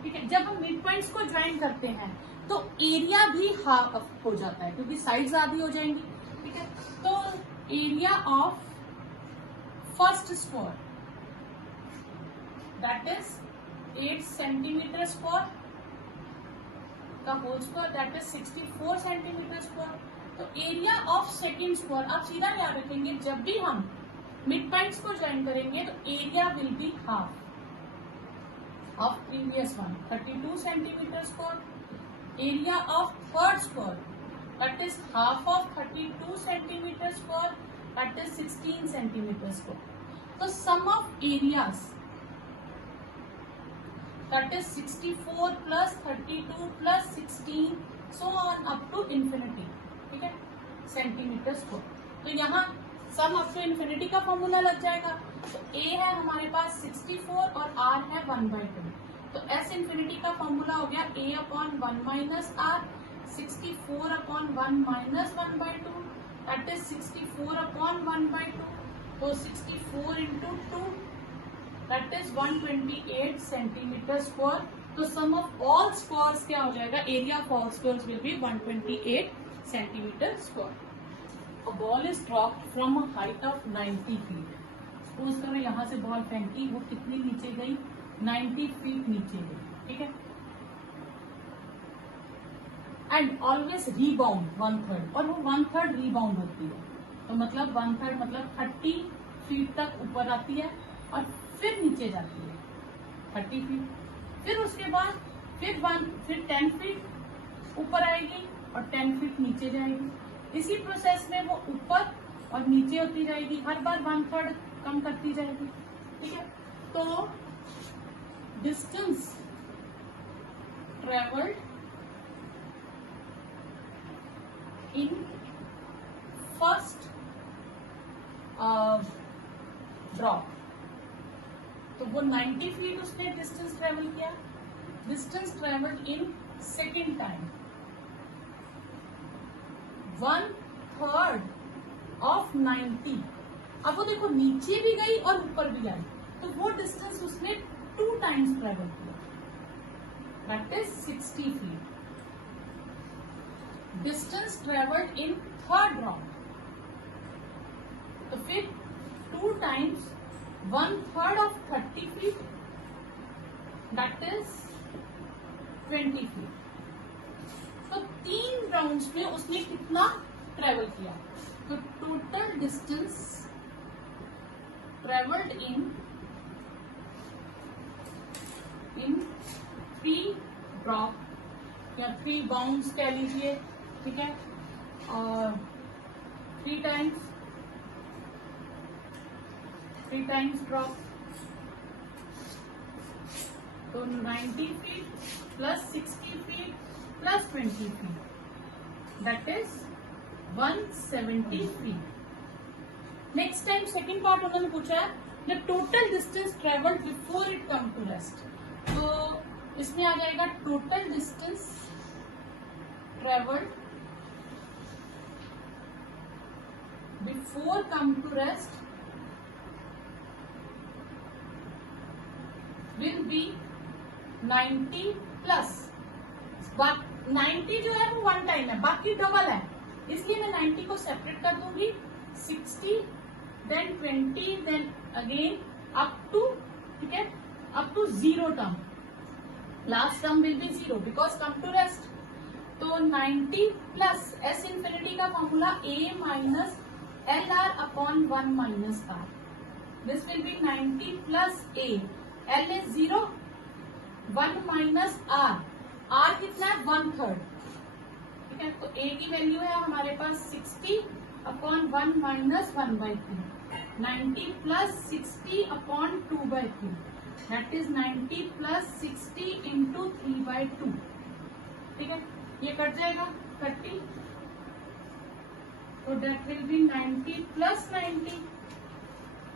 ठीक है, जब हम मिड पॉइंट्स को ज्वाइन करते हैं तो एरिया भी हाफ हो जाता है, क्योंकि साइड्स आधी हो जाएंगी। ठीक है, तो area of first square that is 8 centimetre square का whole square that is 64 centimetre square. तो एरिया ऑफ सेकेंड स्क्वायर आप सीधा याद रखेंगे, जब भी हम मिड पॉइंट्स को ज्वाइन करेंगे तो area will be half of previous one 32 centimetre square. Area of third square that is half of 32 centimeter square, that is 16 centimeter square. So sum of areas, that is 64 plus 32 plus 16 so on up to infinity. ठीक है, centimetre square. तो यहाँ सम up to infinity का formula लग जाएगा. तो a है हमारे पास 64 और r है 1/2. तो s इन्फिनिटी का फॉर्मूला हो गया a upon 1 minus r, 64 upon 1 minus 1/2, that is 64 upon 1/2. तो 64 into 2, that is 128 centimeter square. तो sum of all squares क्या हो जाएगा? Area of all squares will be 128 centimeter square. A ball is dropped from a height of 90 feet. Suppose करो यहाँ से ball फेंकी, वो कितनी नीचे गई? 90 feet नीचे गई. ठीक है. एंड ऑलवेज रीबाउंड 1/3, और वो 1/3 रीबाउंड होती है. तो मतलब 1/3 मतलब 30 फीट तक ऊपर आती है और फिर नीचे जाती है 30 फीट. फिर उसके बाद फिर 10 फीट ऊपर आएगी और 10 फीट नीचे जाएगी. इसी प्रोसेस में वो ऊपर और नीचे होती जाएगी, हर बार 1/3 कम करती जाएगी. ठीक है. तो distance travelled in first drop, तो वो 90 फीट उसने डिस्टेंस ट्रेवल किया. Distance travelled in second time 1/3 of 90. अब वो देखो नीचे भी गई और ऊपर भी आई, तो वो डिस्टेंस उसने 2 टाइम्स ट्रेवल किया, that is 60 feet. Distance travelled in third round, तो फिर 2 times 1/3 of 30 feet, that is 20 feet. तो 3 राउंड्स में उसने कितना ट्रेवल किया? तो total distance travelled in 3 drop या 3 बाउंड्स कह लीजिए. ठीक है. और 3 टाइम्स ड्रॉप, तो 90 feet plus 60 feet plus 20 feet, that is 170 feet. Next time second part उन्होंने पूछा है the total distance travelled before it come to rest. तो इसमें आ जाएगा total distance travelled before come to rest will be 90 plus 90 जो है वो 1 टाइम है, बाकी डबल है, इसलिए मैं 90 को सेपरेट कर दूंगी. 60 then 20 then again up to, ठीक है, up to 0 term. Last term will be 0 because come to rest. तो 90 प्लस एस इन्फिनिटी का formula a minus L R upon 1 minus R. This will be 90 plus a. L is 0, 1 minus R. R कितना है? 1/3. ठीक है. तो a की value है हमारे पास 60 upon 1 minus 1/3. 90 plus 60 upon 2/3, that is 90 plus 60 into 3/2. ठीक है. ये कट जाएगा 30, तो that will be 90 plus 90,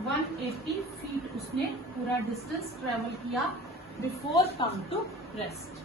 180 feet उसने पूरा डिस्टेंस ट्रेवल किया बिफोर कम टू रेस्ट.